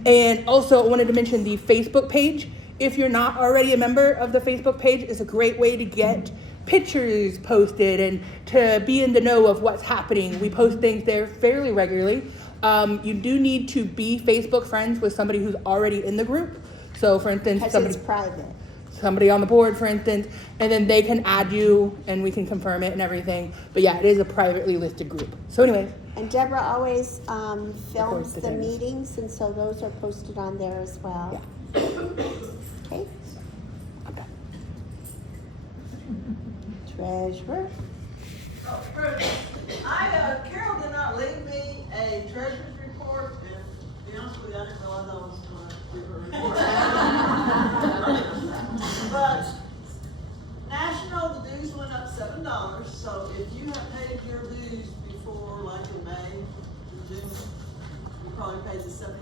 And also I wanted to mention the Facebook page. If you're not already a member of the Facebook page, it's a great way to get pictures posted and to be in the know of what's happening. We post things there fairly regularly. You do need to be Facebook friends with somebody who's already in the group. So for instance, It's private. somebody on the board, for instance, and then they can add you and we can confirm it and everything. But yeah, it is a privately listed group. So anyways. And Deborah always films the things. meetings, and so those are posted on there as well. Yeah. Okay. Treasurer. Carol did not leave me a treasurer's report, and to be honest with you, I didn't realize I was going to give her a report. But national, the dues went up $7, so if you have paid your dues before, like in May, June, you probably paid the $75.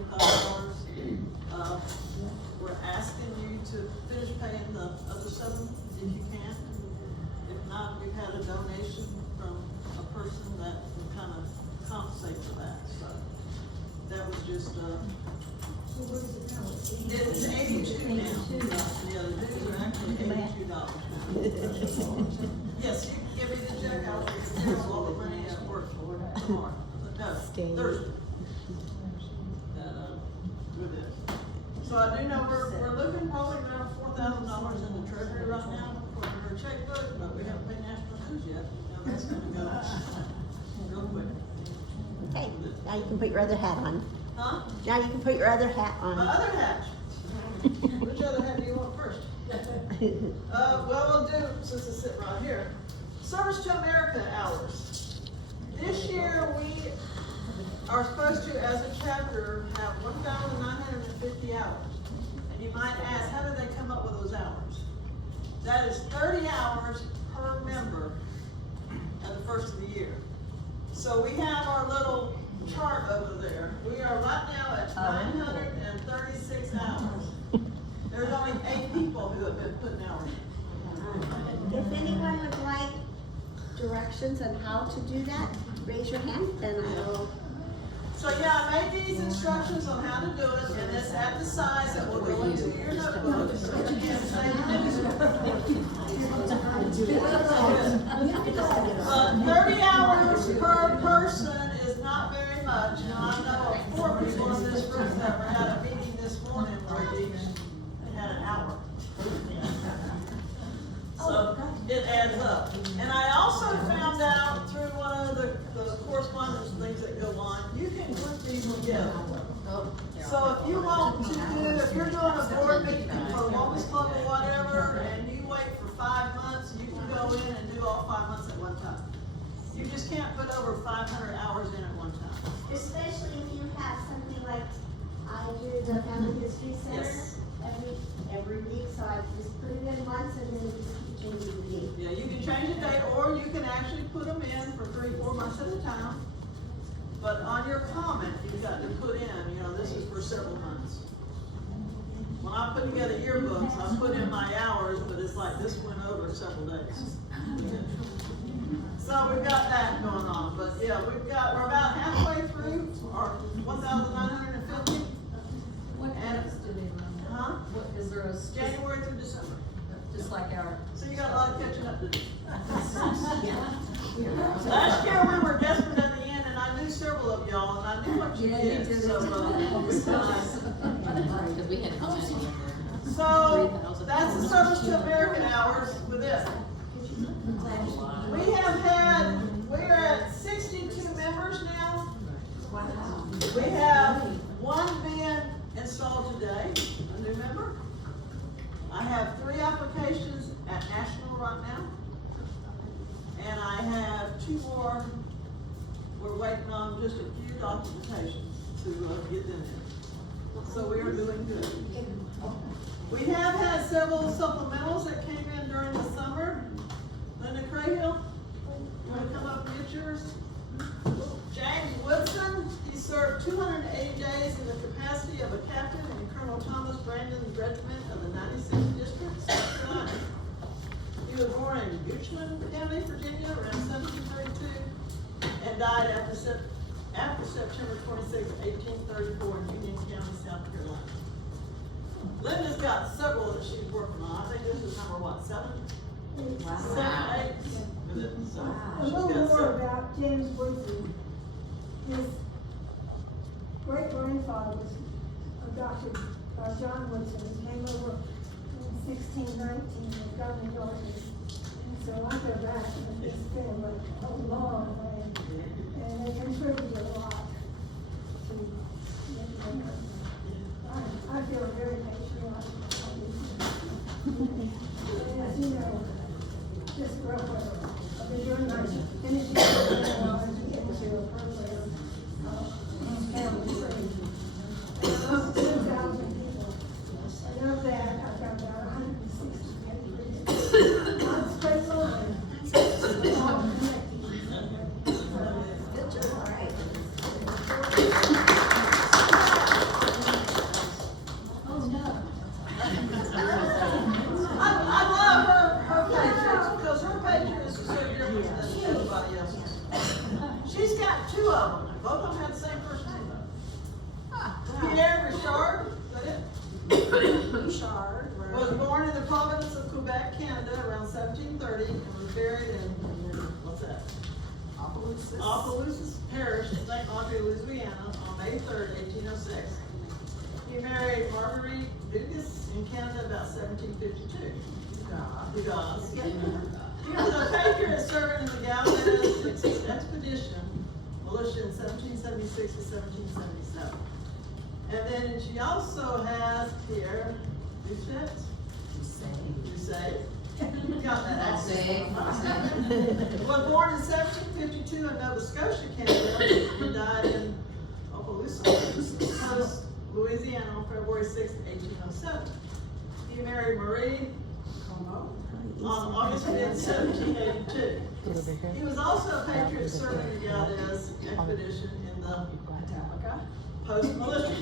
We're asking you to finish paying the other $7 if you can. If not, we've had a donation from a person that would kind of compensate for that, so that was just, it's 82 now. Yeah, the dues are actually $82 now. Yes, you give me the check, I'll take all the money I worked for tomorrow. No, Thursday. With this. So I do know we're looking probably around $4,000 in the treasury right now for her checkbook, but we haven't paid national dues yet. You know, that's gonna go real quick. Okay, now you can put your other hat on. Huh? Now you can put your other hat My on. other hat. Which other hat do you want first? Well, we'll do, since it's sitting right here, Service to America hours. This year, we are supposed to, as a chapter, have 1,950 hours. And you might ask, how did they come up with those hours? That is 30 hours per member at the first of the year. So we have our little chart over there. We are right now at 936 hours. There's only 8 people who have been putting hours in. If anyone would like directions on how to do that, raise your hand and I will. So yeah, I made these instructions on how to do it, and it's at the size that will go into your notebook, so you can say But 30 hours per person is not very much. Now, I know of 4 people in this room that were at a meeting this morning where each had an hour. So it adds up. And I also found out through one of the correspondence things that go on, you can group these together. So if you want to do, if you're doing a board meeting for a woman's club or whatever, and you wait for 5 months, you can go in and do all 5 months at one time. You just can't put over 500 hours in at one time. Especially if you have something like I do the Family History Center Yes. every week, so I just put it in once and then just keep changing the date. Yeah, you can change the date, or you can actually put them in for 3-4 months at a time. But on your comment, you've got to put in, this is for several months. When I put together yearbooks, I put in my hours, but it's like this went over several days. So we've got that going on, but yeah, we're about halfway through our 1,950. What dates do they run? Huh? What, is there a, January through December. just like our? So you got a lot of catching up to do. Last year we were desperate at the end, and I knew several of y'all, and I knew what you did. So that's the service to American hours with it. We're at 62 members now. Wow. We have 1 being installed today, a new member. I have 3 applications at National right now. And I have 2 more, we're waiting on just a few documentations to get them in. So we are doing good. We have had several supplementals that came in during the summer. Linda Crahill, you want to come up and get yours? James Woodson, he served 280 days in the capacity of a captain in Colonel Thomas Brandon's regiment of the 96th District, South Carolina. He was born in Goochland County, Virginia, around 1732, and died after September 26, 1834 in Union County, South Carolina. Linda's got several that she's working on. I think this is number what, 7? Wow. 7, 8 with it. So Wow. A she's little got more several. about James Woodson. His great-grandfather was Dr. John Woodson, who came over in 1619 with Governor Gardner. And so I go back and it's been a long way. And they contributed a lot to I feel very patriotic. And as you know, just real quick, I've been doing my finishing and getting to a program, family training. And I'm 2,000 people. And of that, I've got about 160 candidates. Not a straight line. All connected. Good job, all right. I love her pictures, because her picture is so different than everybody else's. She's got 2 of them, and both of them had the same first name though. Pierre Richard, is that it? Richard was born in the province of Quebec, Canada, around 1730, and was buried in, what's that? Opelousas Parish in St. Andre, Louisiana, on May 3rd, 1806. He married Marguerite Dugas in Canada about 1752. Dugas. He was a patriot serving in the Galvez expedition militia in 1776 to 1777. And then she also has Pierre Duchette. Ducet. You got that accent. Was born in 1752 in Nova Scotia, Canada, and died in Opelousas, Louisiana, on February 6, 1807. He married Marie Como on August 5th, 1782. He was also a patriot serving the Galvez expedition in the post-militia.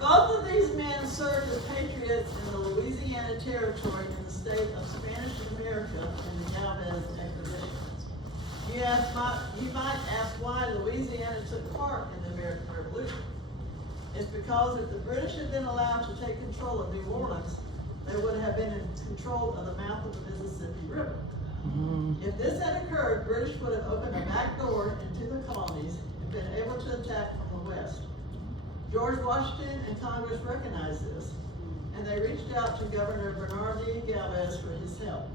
Both of these men served as patriots in the Louisiana Territory in the state of Spanish America in the Galvez expedition. You might ask why Louisiana took part in the American Revolution. It's because if the British had been allowed to take control of New Orleans, they would have been in control of the mouth of the Mississippi River. If this had occurred, British would have opened a back door into the colonies and been able to attack from the west. George Washington and Congress recognized this, and they reached out to Governor Bernard D. Galvez for his help.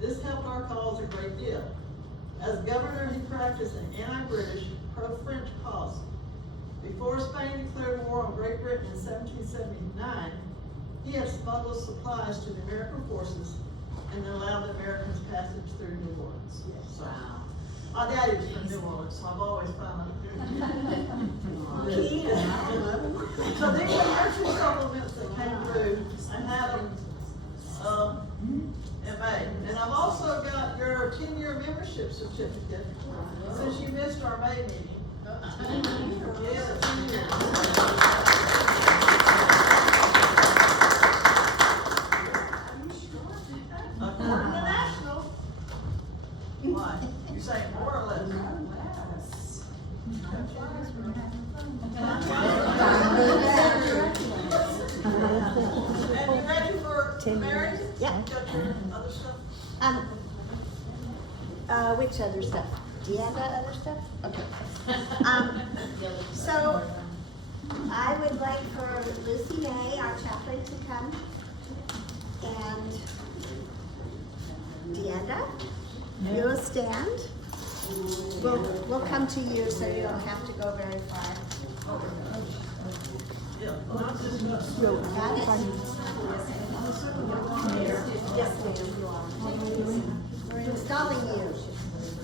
This helped our cause a great deal. As governor, he practiced an anti-British, pro-French policy. Before Spain declared war on Great Britain in 1779, he had smuggled supplies to the American forces and allowed the Americans passage through New Orleans. So, my daddy was from New Orleans, so I've always found that. So these are two supplements that came through. I had them in May. And I've also got your 10-year membership certificate since you missed our May meeting. Yeah, 10 years. According to National. Why? You say more or less? And you ready for marriage? Yeah. Got your other stuff? Which other stuff? Do you have that other stuff? Okay. So I would like for Lucy May, our chaplain, to come, and Deanna, you will stand. We'll come to you so you don't have to go very far. Yeah. Got it? Yes, ma'am, you are. We're installing you.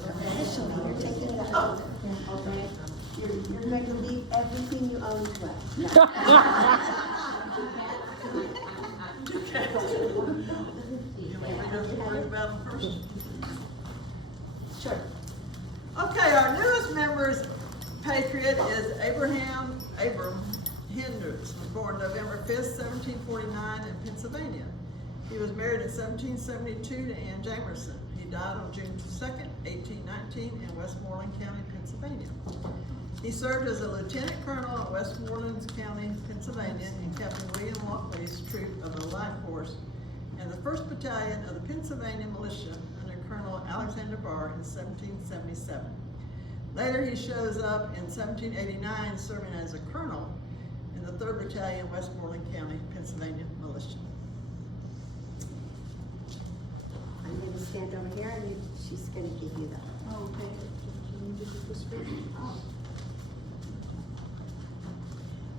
Officially, you're taking the oath. You're going to leave everything you own to us. You want me to read about them first? Sure. Okay, our newest member's patriot is Abram Hendricks, was born November 5th, 1749 in Pennsylvania. He was married in 1772 to Ann Jamerson. He died on June 2nd, 1819 in Westmoreland County, Pennsylvania. He served as a lieutenant colonel in Westmoreland County, Pennsylvania, in Captain William Lockley's troop of the Life Horse and the 1st Battalion of the Pennsylvania Militia under Colonel Alexander Barr in 1777. Later, he shows up in 1789 serving as a colonel in the 3rd Battalion, Westmoreland County, Pennsylvania Militia. I'm going to stand over here and she's going to give you the. Oh, okay.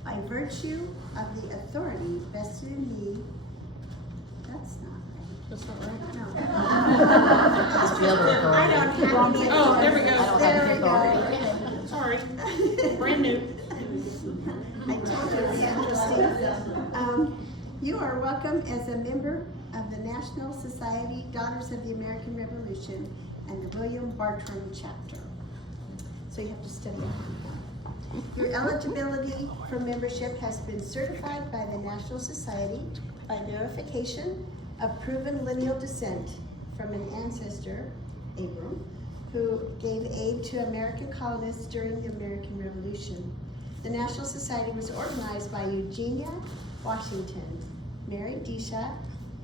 By virtue of the authority vested in me, that's not right. That's not right. No. It's the other authority. I don't have any. Oh, there we go. There we go. Sorry, brand new. I told you it was interesting. You are welcome as a member of the National Society Daughters of the American Revolution and the William Bartram Chapter. So you have to study it. Your eligibility for membership has been certified by the National Society by notification of proven lineal descent from an ancestor, Abram, who gave aid to American colonists during the American Revolution. The National Society was organized by Eugenia Washington, Mary Desha,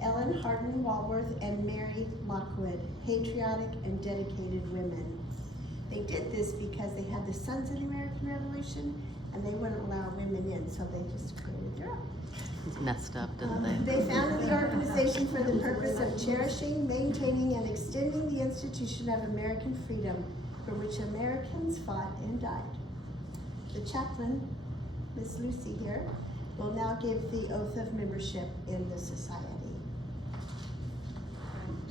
Ellen Hardin Walworth, and Mary Lockwood, patriotic and dedicated women. They did this because they had the Sons of the American Revolution and they wouldn't allow women in, so they just created their own. It's messed up, didn't they? They founded the organization for the purpose of cherishing, maintaining, and extending the institution of American freedom for which Americans fought and died. The chaplain, Miss Lucy here, will now give the oath of membership in the society.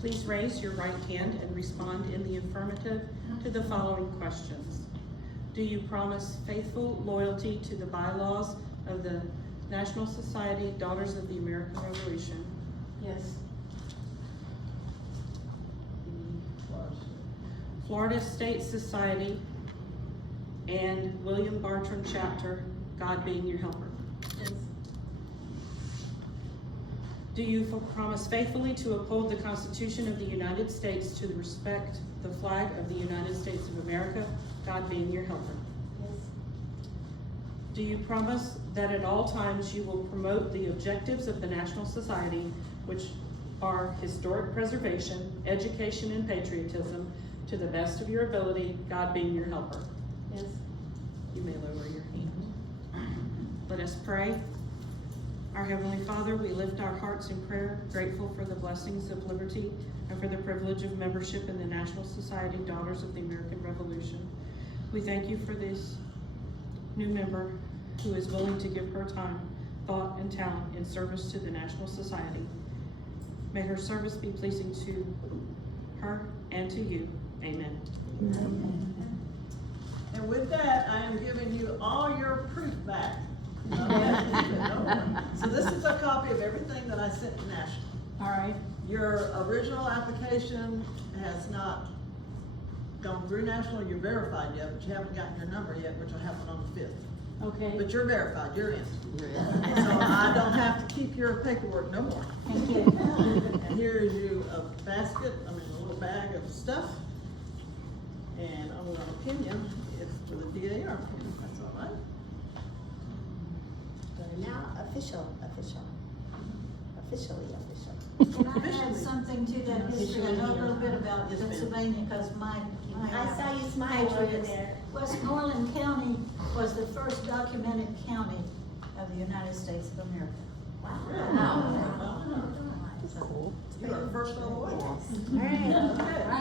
Please raise your right hand and respond in the affirmative to the following questions. Do you promise faithful loyalty to the bylaws of the National Society Daughters of the American Revolution? Yes. Florida State Society, and William Bartram Chapter, God being your helper. Yes. Do you promise faithfully to uphold the Constitution of the United States, to respect the flag of the United States of America, God being your helper? Yes. Do you promise that at all times you will promote the objectives of the National Society, which are historic preservation, education, and patriotism, to the best of your ability, God being your helper? Yes. You may lower your hand. Let us pray. Our Heavenly Father, we lift our hearts in prayer, grateful for the blessings of liberty and for the privilege of membership in the National Society Daughters of the American Revolution. We thank you for this new member who is willing to give her time, thought, and talent in service to the National Society. May her service be pleasing to her and to you. Amen. And with that, I am giving you all your proof back. So this is a copy of everything that I sent to National. All right. Your original application has not gone through National, you're verified yet, but you haven't gotten your number yet, which will happen on the 5th. Okay. But you're verified, you're in. So I don't have to keep your paperwork no more. Thank you. And here is you a basket, a little bag of stuff. And I'm gonna pin you, it's for the DAR pin, that's all right. Now, officially official. Can I add something to that history? I know a little bit about Yes, ma'am. Pennsylvania because my I saw you smile over patriots. there. Westmoreland County was the first documented county of the United States of America. Wow. Cool. You are first on the way. All right. Okay.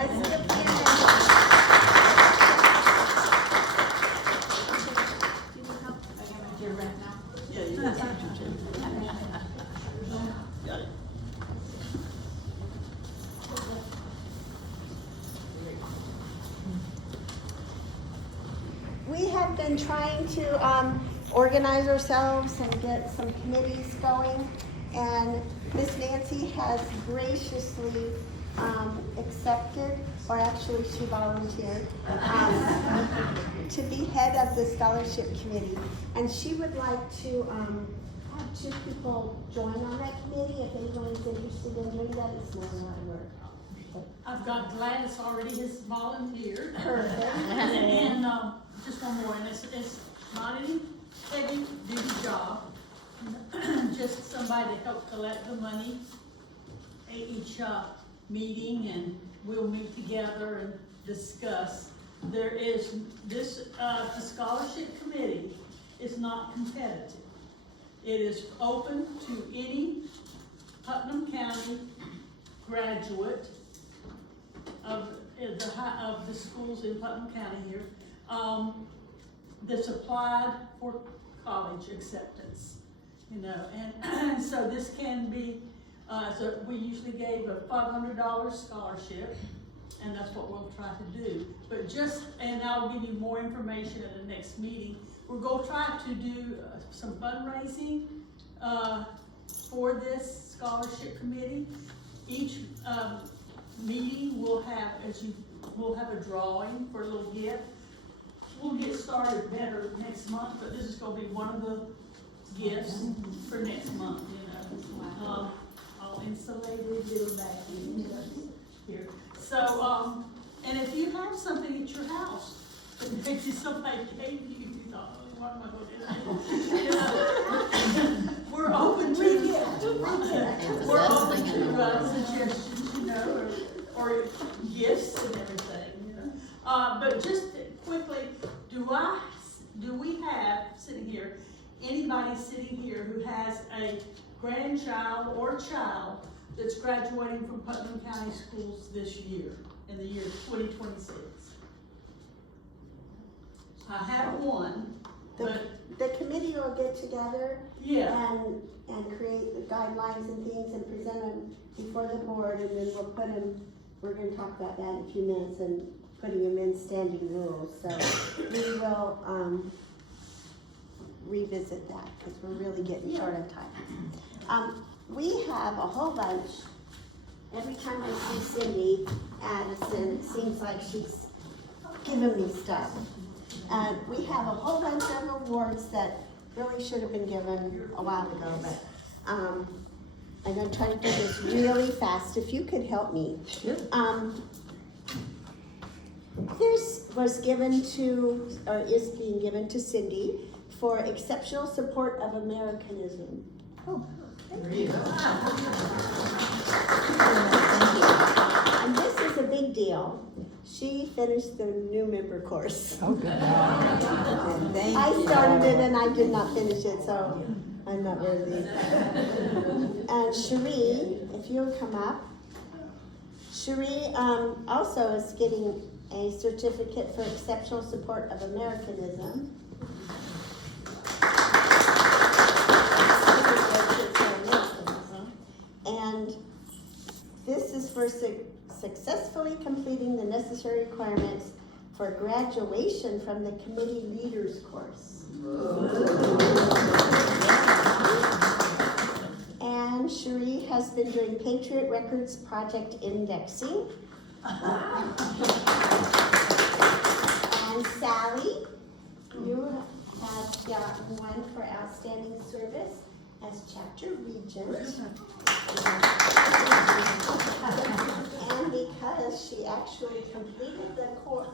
Let's give Anna. Yeah, you got it. Got it. We have been trying to organize ourselves and get some committees going, and Miss Nancy has graciously accepted, or actually she volunteered, to be head of the scholarship committee. And she would like to have 2 people join on that committee if anyone is interested in doing that. It's not a lot of work. I've got Gladys already has volunteered. Perfect. And, just one more, and it's not any heavy duty job. Just somebody to help collect the money at each, meeting, and we'll meet together and discuss. There is, this, the scholarship committee is not competitive. It is open to any Putnam County graduate of the schools in Putnam County here, that's applied for college acceptance, and so this can be, so we usually gave a $500 scholarship, and that's what we'll try to do. But and I'll give you more information at the next meeting. We're gonna try to do some fundraising, for this scholarship committee. Each, meeting will have, we'll have a drawing for a little gift. We'll get started better next month, but this is gonna be one of the gifts for next month, all insulated little bag here. So, and if you have something at your house that maybe somebody gave you, you thought, oh, what am I gonna do? We're open to suggestions, or gifts and everything, but just quickly, do we have sitting here, anybody sitting here who has a grandchild or child that's graduating from Putnam County schools this year, in the year 2026? I have one, but The committee will get together yeah, and create the guidelines and things and present them before the board, and then we'll put them, we're gonna talk about that in a few minutes, and putting them in standing rules. So we will revisit that, because we're really getting short on time. We have a whole bunch. Every time I see Cindy Addison, it seems like she's giving me stuff. And we have a whole bunch of awards that really should have been given a while ago, but I'm gonna try to do this really fast, if you could help me. This was given to, or is being given to Cindy for exceptional support of Americanism. Oh, thank you. And this is a big deal. She finished the new member course. Oh, good. I started it and I did not finish it, so I'm not worthy. And Cherie, if you'll come up. Cherie also is getting a certificate for exceptional support of Americanism. And this is for successfully completing the necessary requirements for graduation from the committee leaders course. And Cherie has been doing Patriot Records project indexing. And Sally, you have gotten one for outstanding service as chapter regent. And because she actually completed the report,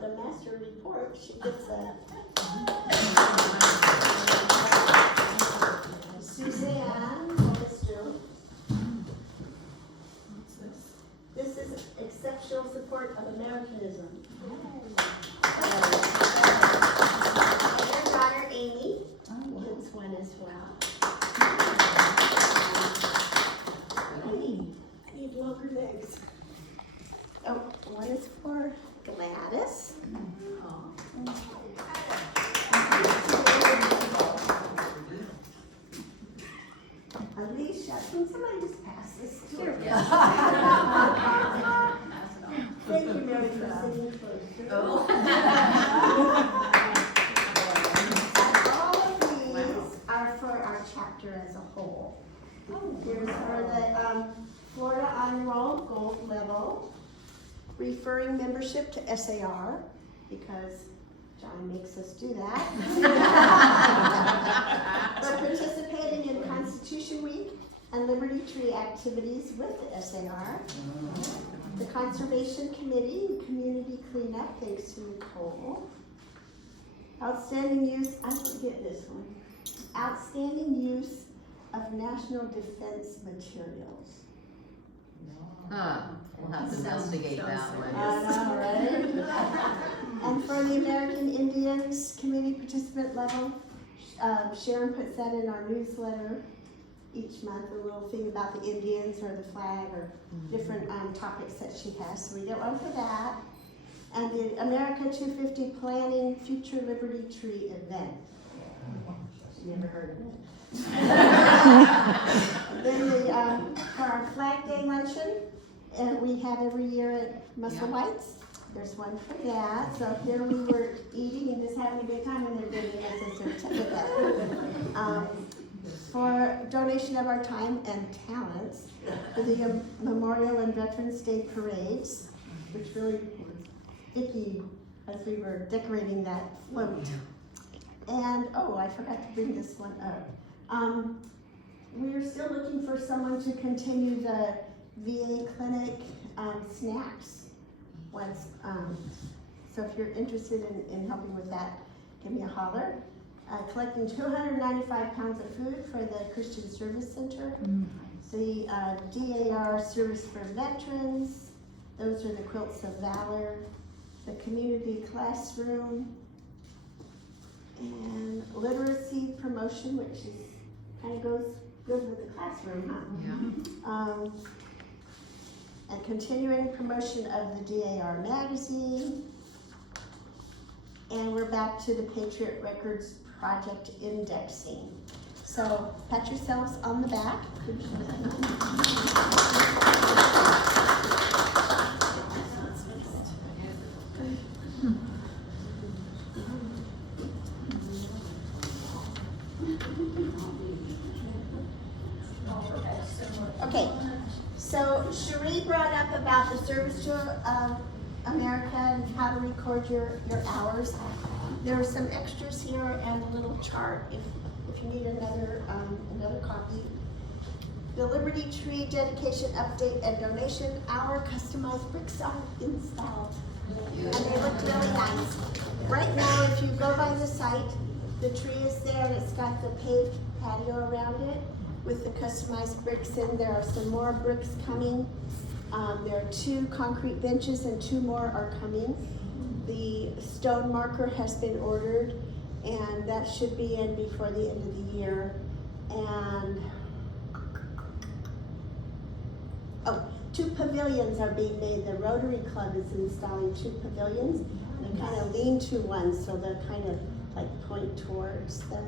the master report, she gets a Suzanne, this is exceptional support of Americanism. Your daughter Amy gets one as well. I need longer legs. Oh, one is for Gladys. Alicia, can somebody just pass this? Here. Thank you, Mary, for sitting closer. Oh. All of these are for our chapter as a whole. Here's for the Florida Honor Roll Gold Level, referring membership to SAR, because John makes us do that. But participating in Constitution Week and Liberty Tree activities with the SAR. The Conservation Committee and Community Cleanup, thanks to Nicole. Outstanding use, I forget this one. Outstanding use of national defense materials. Huh, we'll have to investigate that one. I know, right? And for the American Indians Committee participant level, Sharon puts that in our newsletter each month, a little thing about the Indians or the flag or different topics that she has. So we get one for that. And the America 250 Planning Future Liberty Tree event. Never heard of it. Then for our Flag Day luncheon, we have every year at Muscle Whites. There's one for that. So here we were eating and just having a good time, and they're giving us a certificate. For donation of our time and talents for the Memorial and Veterans Day parades, which really was icky as we were decorating that float. And, oh, I forgot to bring this one up. We're still looking for someone to continue the VA clinic snacks once. So if you're interested in helping with that, give me a holler. Collecting 295 pounds of food for the Christian Service Center. The DAR Service for Veterans. Those are the Quilts of Valor. The Community Classroom. And literacy promotion, which is kind of goes good with the classroom, huh? Yeah. And continuing promotion of the DAR magazine. And we're back to the Patriot Records project indexing. So pat yourselves on the back. Okay, so Cherie brought up about the service to America and how to record your hours. There are some extras here and a little chart if you need another copy. The Liberty Tree dedication update and donation. Our customized bricks are installed. And they look really nice. Right now, if you go by the site, the tree is there and it's got the paved patio around it with the customized bricks in. There are some more bricks coming. There are 2 concrete benches and 2 more are coming. The stone marker has been ordered and that should be in before the end of the year. And 2 pavilions are being made. The Rotary Club is installing 2 pavilions. And they're kind of lean-to ones, so they're kind of like point towards the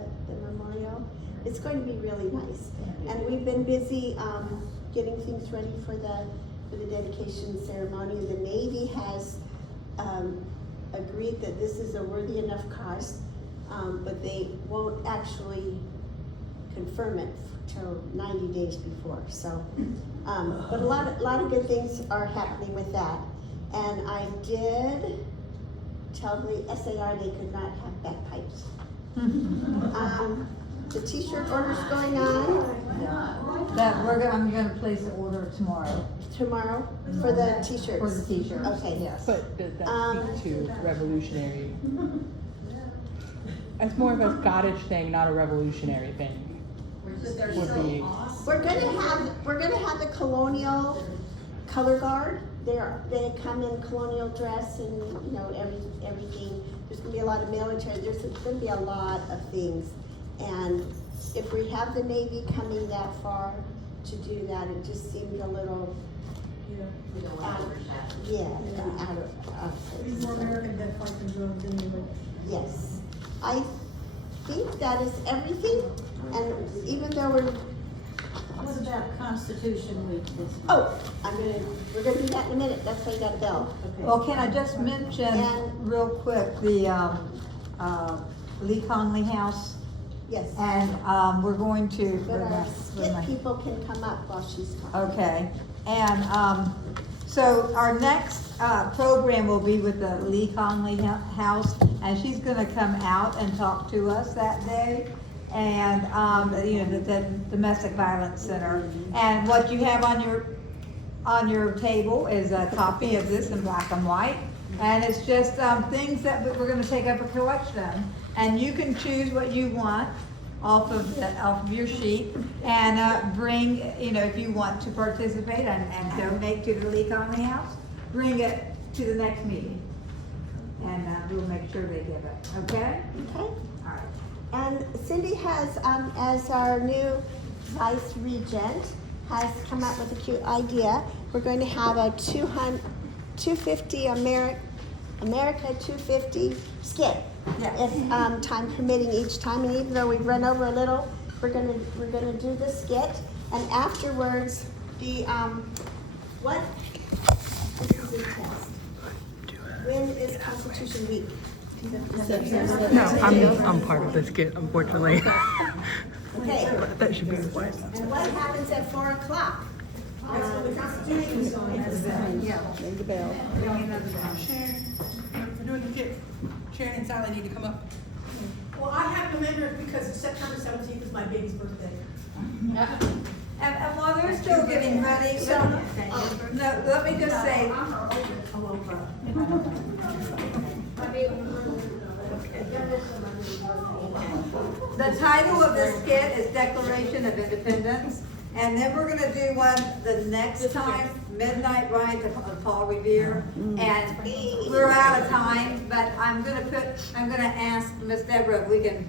memorial. It's going to be really nice. And we've been busy getting things ready for the dedication ceremony. The Navy has agreed that this is a worthy enough cause, but they won't actually confirm it till 90 days before. So, but a lot of good things are happening with that. And I did tell the SAR they could not have bagpipes. The t-shirt order's going on. I'm gonna place the order tomorrow. Tomorrow for the t-shirts. For the t-shirts. Okay. Yes. But does that speak to revolutionary? It's more of a Scottish thing, not a revolutionary thing. Would be. We're gonna have the colonial color guard. They come in colonial dress and everything. There's gonna be a lot of military. There's gonna be a lot of things, and if we have the Navy coming that far to do that, it just seemed a little out of place. More American than fighting drones anyway. Yes, I think that is everything. And even though What about Constitution Week this week? we're gonna do that in a minute. That's why you got a bell. Well, can I just mention And- real quick, the Lee Conley House? Yes. And we're going to. But our skit people can come up while she's talking. Okay, and so our next program will be with the Lee Conley House, and she's gonna come out and talk to us that day. And, the Domestic Violence Center. And what you have on your table is a copy of this in black and white. And it's just things that we're gonna take up a collection. And you can choose what you want off of your sheet and bring, if you want to participate and donate to the Lee Conley House, bring it to the next meeting. And we'll make sure they give it, okay? Okay. All right. And Cindy has, as our new vice regent, has come up with a cute idea. We're going to have a 250 America 250 skit. Yes. If time permitting each time, and even though we've run over a little, we're gonna do the skit, and afterwards the what? This is a test. When is Constitution Week? No, I'm part of the skit, unfortunately. Okay. That should be what? And what happens at 4 o'clock? The Constitution song. Yeah, ring the bell. Sharon, we're doing the skit. Sharon and Sally need to come up. Well, I have to remember it because September 17th is my baby's birthday. And while they're still getting ready, let me just say, the title of this skit is Declaration of Independence, and then we're gonna do one the next time, Midnight Ride to Paul Revere, and we're out of time, but I'm gonna ask Miss Deborah if we can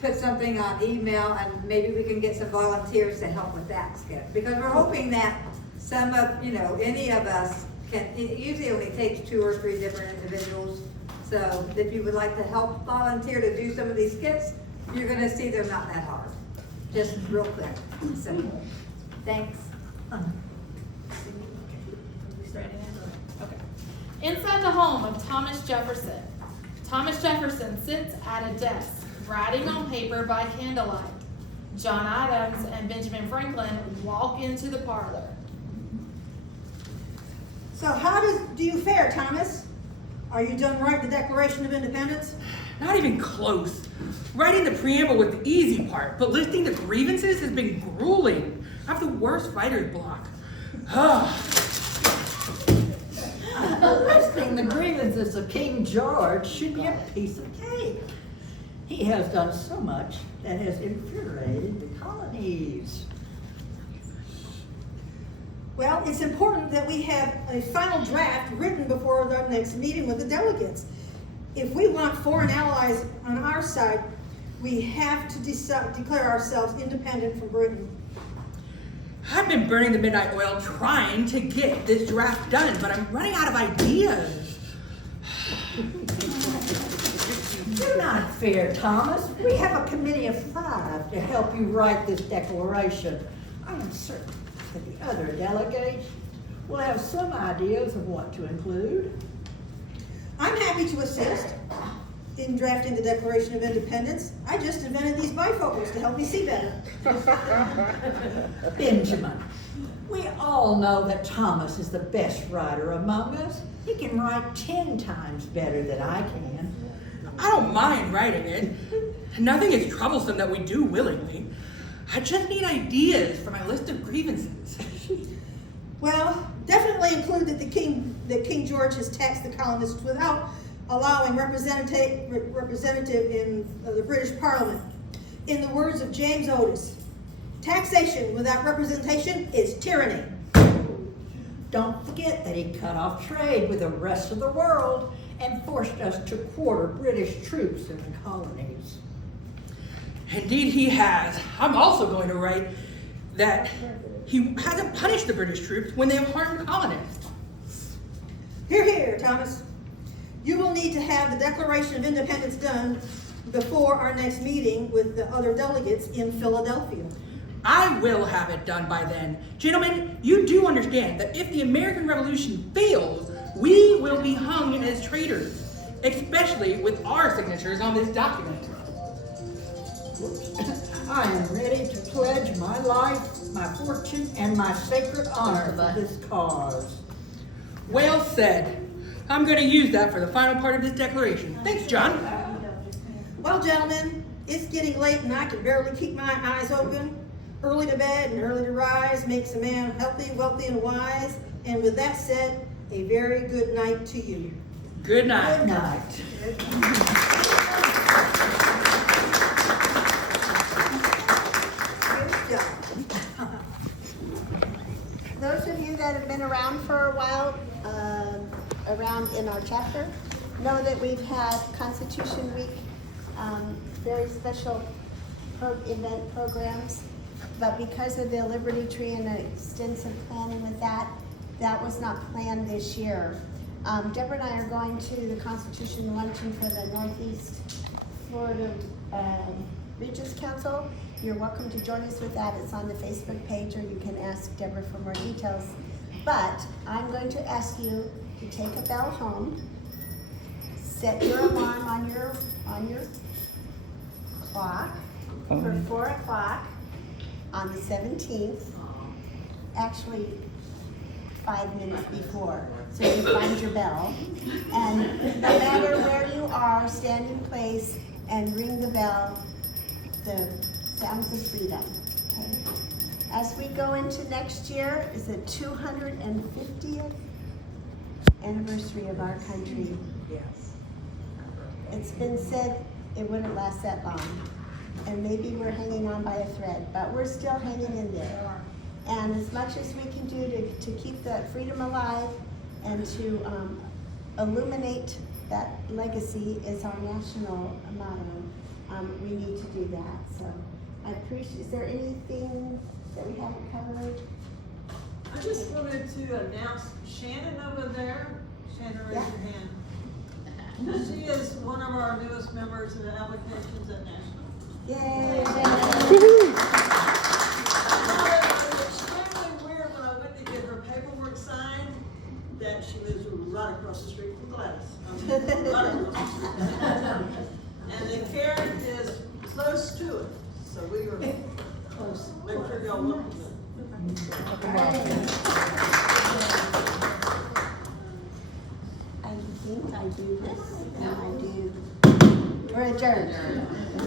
put something on email, and maybe we can get some volunteers to help with that skit, because we're hoping that some of, any of us can, it usually only takes 2 or 3 different individuals, so if you would like to help volunteer to do some of these skits, you're gonna see they're not that hard, just real quick, simple. Thanks. Inside the home of Thomas Jefferson. Thomas Jefferson sits at a desk, writing on paper by candlelight. John Adams and Benjamin Franklin walk into the parlor. So how do you fare, Thomas? Are you done writing the Declaration of Independence? Not even close. Writing the preamble was the easy part, but listing the grievances has been grueling. I have the worst writer's block. Listing the grievances of King George should be a piece of cake. He has done so much that has infuriated the colonies. Well, it's important that we have a final draft written before the next meeting with the delegates. If we want foreign allies on our side, we have to declare ourselves independent from Britain. I've been burning the midnight oil trying to get this draft done, but I'm running out of ideas. You're not fair, Thomas. We have a committee of 5 to help you write this declaration. I am certain that the other delegates will have some ideas of what to include. I'm happy to assist in drafting the Declaration of Independence. I just invented these bifocals to help me see better. Benjamin, we all know that Thomas is the best writer among us. He can write 10 times better than I can. I don't mind writing it. Nothing is troublesome that we do willingly. I just need ideas for my list of grievances. Well, definitely include that King George has taxed the colonists without allowing representative in the British Parliament. In the words of James Otis, taxation without representation is tyranny. Don't forget that he cut off trade with the rest of the world and forced us to quarter British troops in the colonies. Indeed he has. I'm also going to write that he hasn't punished the British troops when they have harmed colonists. Hear, hear, Thomas. You will need to have the Declaration of Independence done before our next meeting with the other delegates in Philadelphia. I will have it done by then. Gentlemen, you do understand that if the American Revolution fails, we will be hung as traitors, especially with our signatures on this document. I am ready to pledge my life, my fortune, and my sacred honor for this cause. Well said. I'm going to use that for the final part of this declaration. Thanks, John. Well, gentlemen, it's getting late and I can barely keep my eyes open. Early to bed and early to rise makes a man healthy, wealthy, and wise. And with that said, a very good night to you. Good night. Good night. Those of you that have been around for a while, around in our chapter, know that we've had Constitution Week, very special event programs, but because of the Liberty Tree and the extensive planning with that, that was not planned this year. Deborah and I are going to the Constitution Luncheon for the Northeast Florida Regents Council. You're welcome to join us with that. It's on the Facebook page, or you can ask Deborah for more details. But I'm going to ask you to take a bell home, set your alarm on your clock for 4 o'clock on the 17th, actually 5 minutes before, so you find your bell. And no matter where you are, stand in place and ring the bell, the sounds of freedom. Okay? As we go into next year, is the 250th anniversary of our country. Yes. It's been said it wouldn't last that long, and maybe we're hanging on by a thread, but we're still hanging in there. And as much as we can do to keep that freedom alive and to illuminate that legacy is our national motto, we need to do that. So I appreciate, is there anything that we haven't covered? I just wanted to announce Shannon over there. Shannon, raise your hand. She is one of our newest members of the applications at National. Yay! It was extremely weird when I went to get her paperwork signed that she lives right across the street from Gladys. Right across the street. And the Karen is close to it, so we were close. Make sure y'all look at it. I do this, and I do, we're adjourned.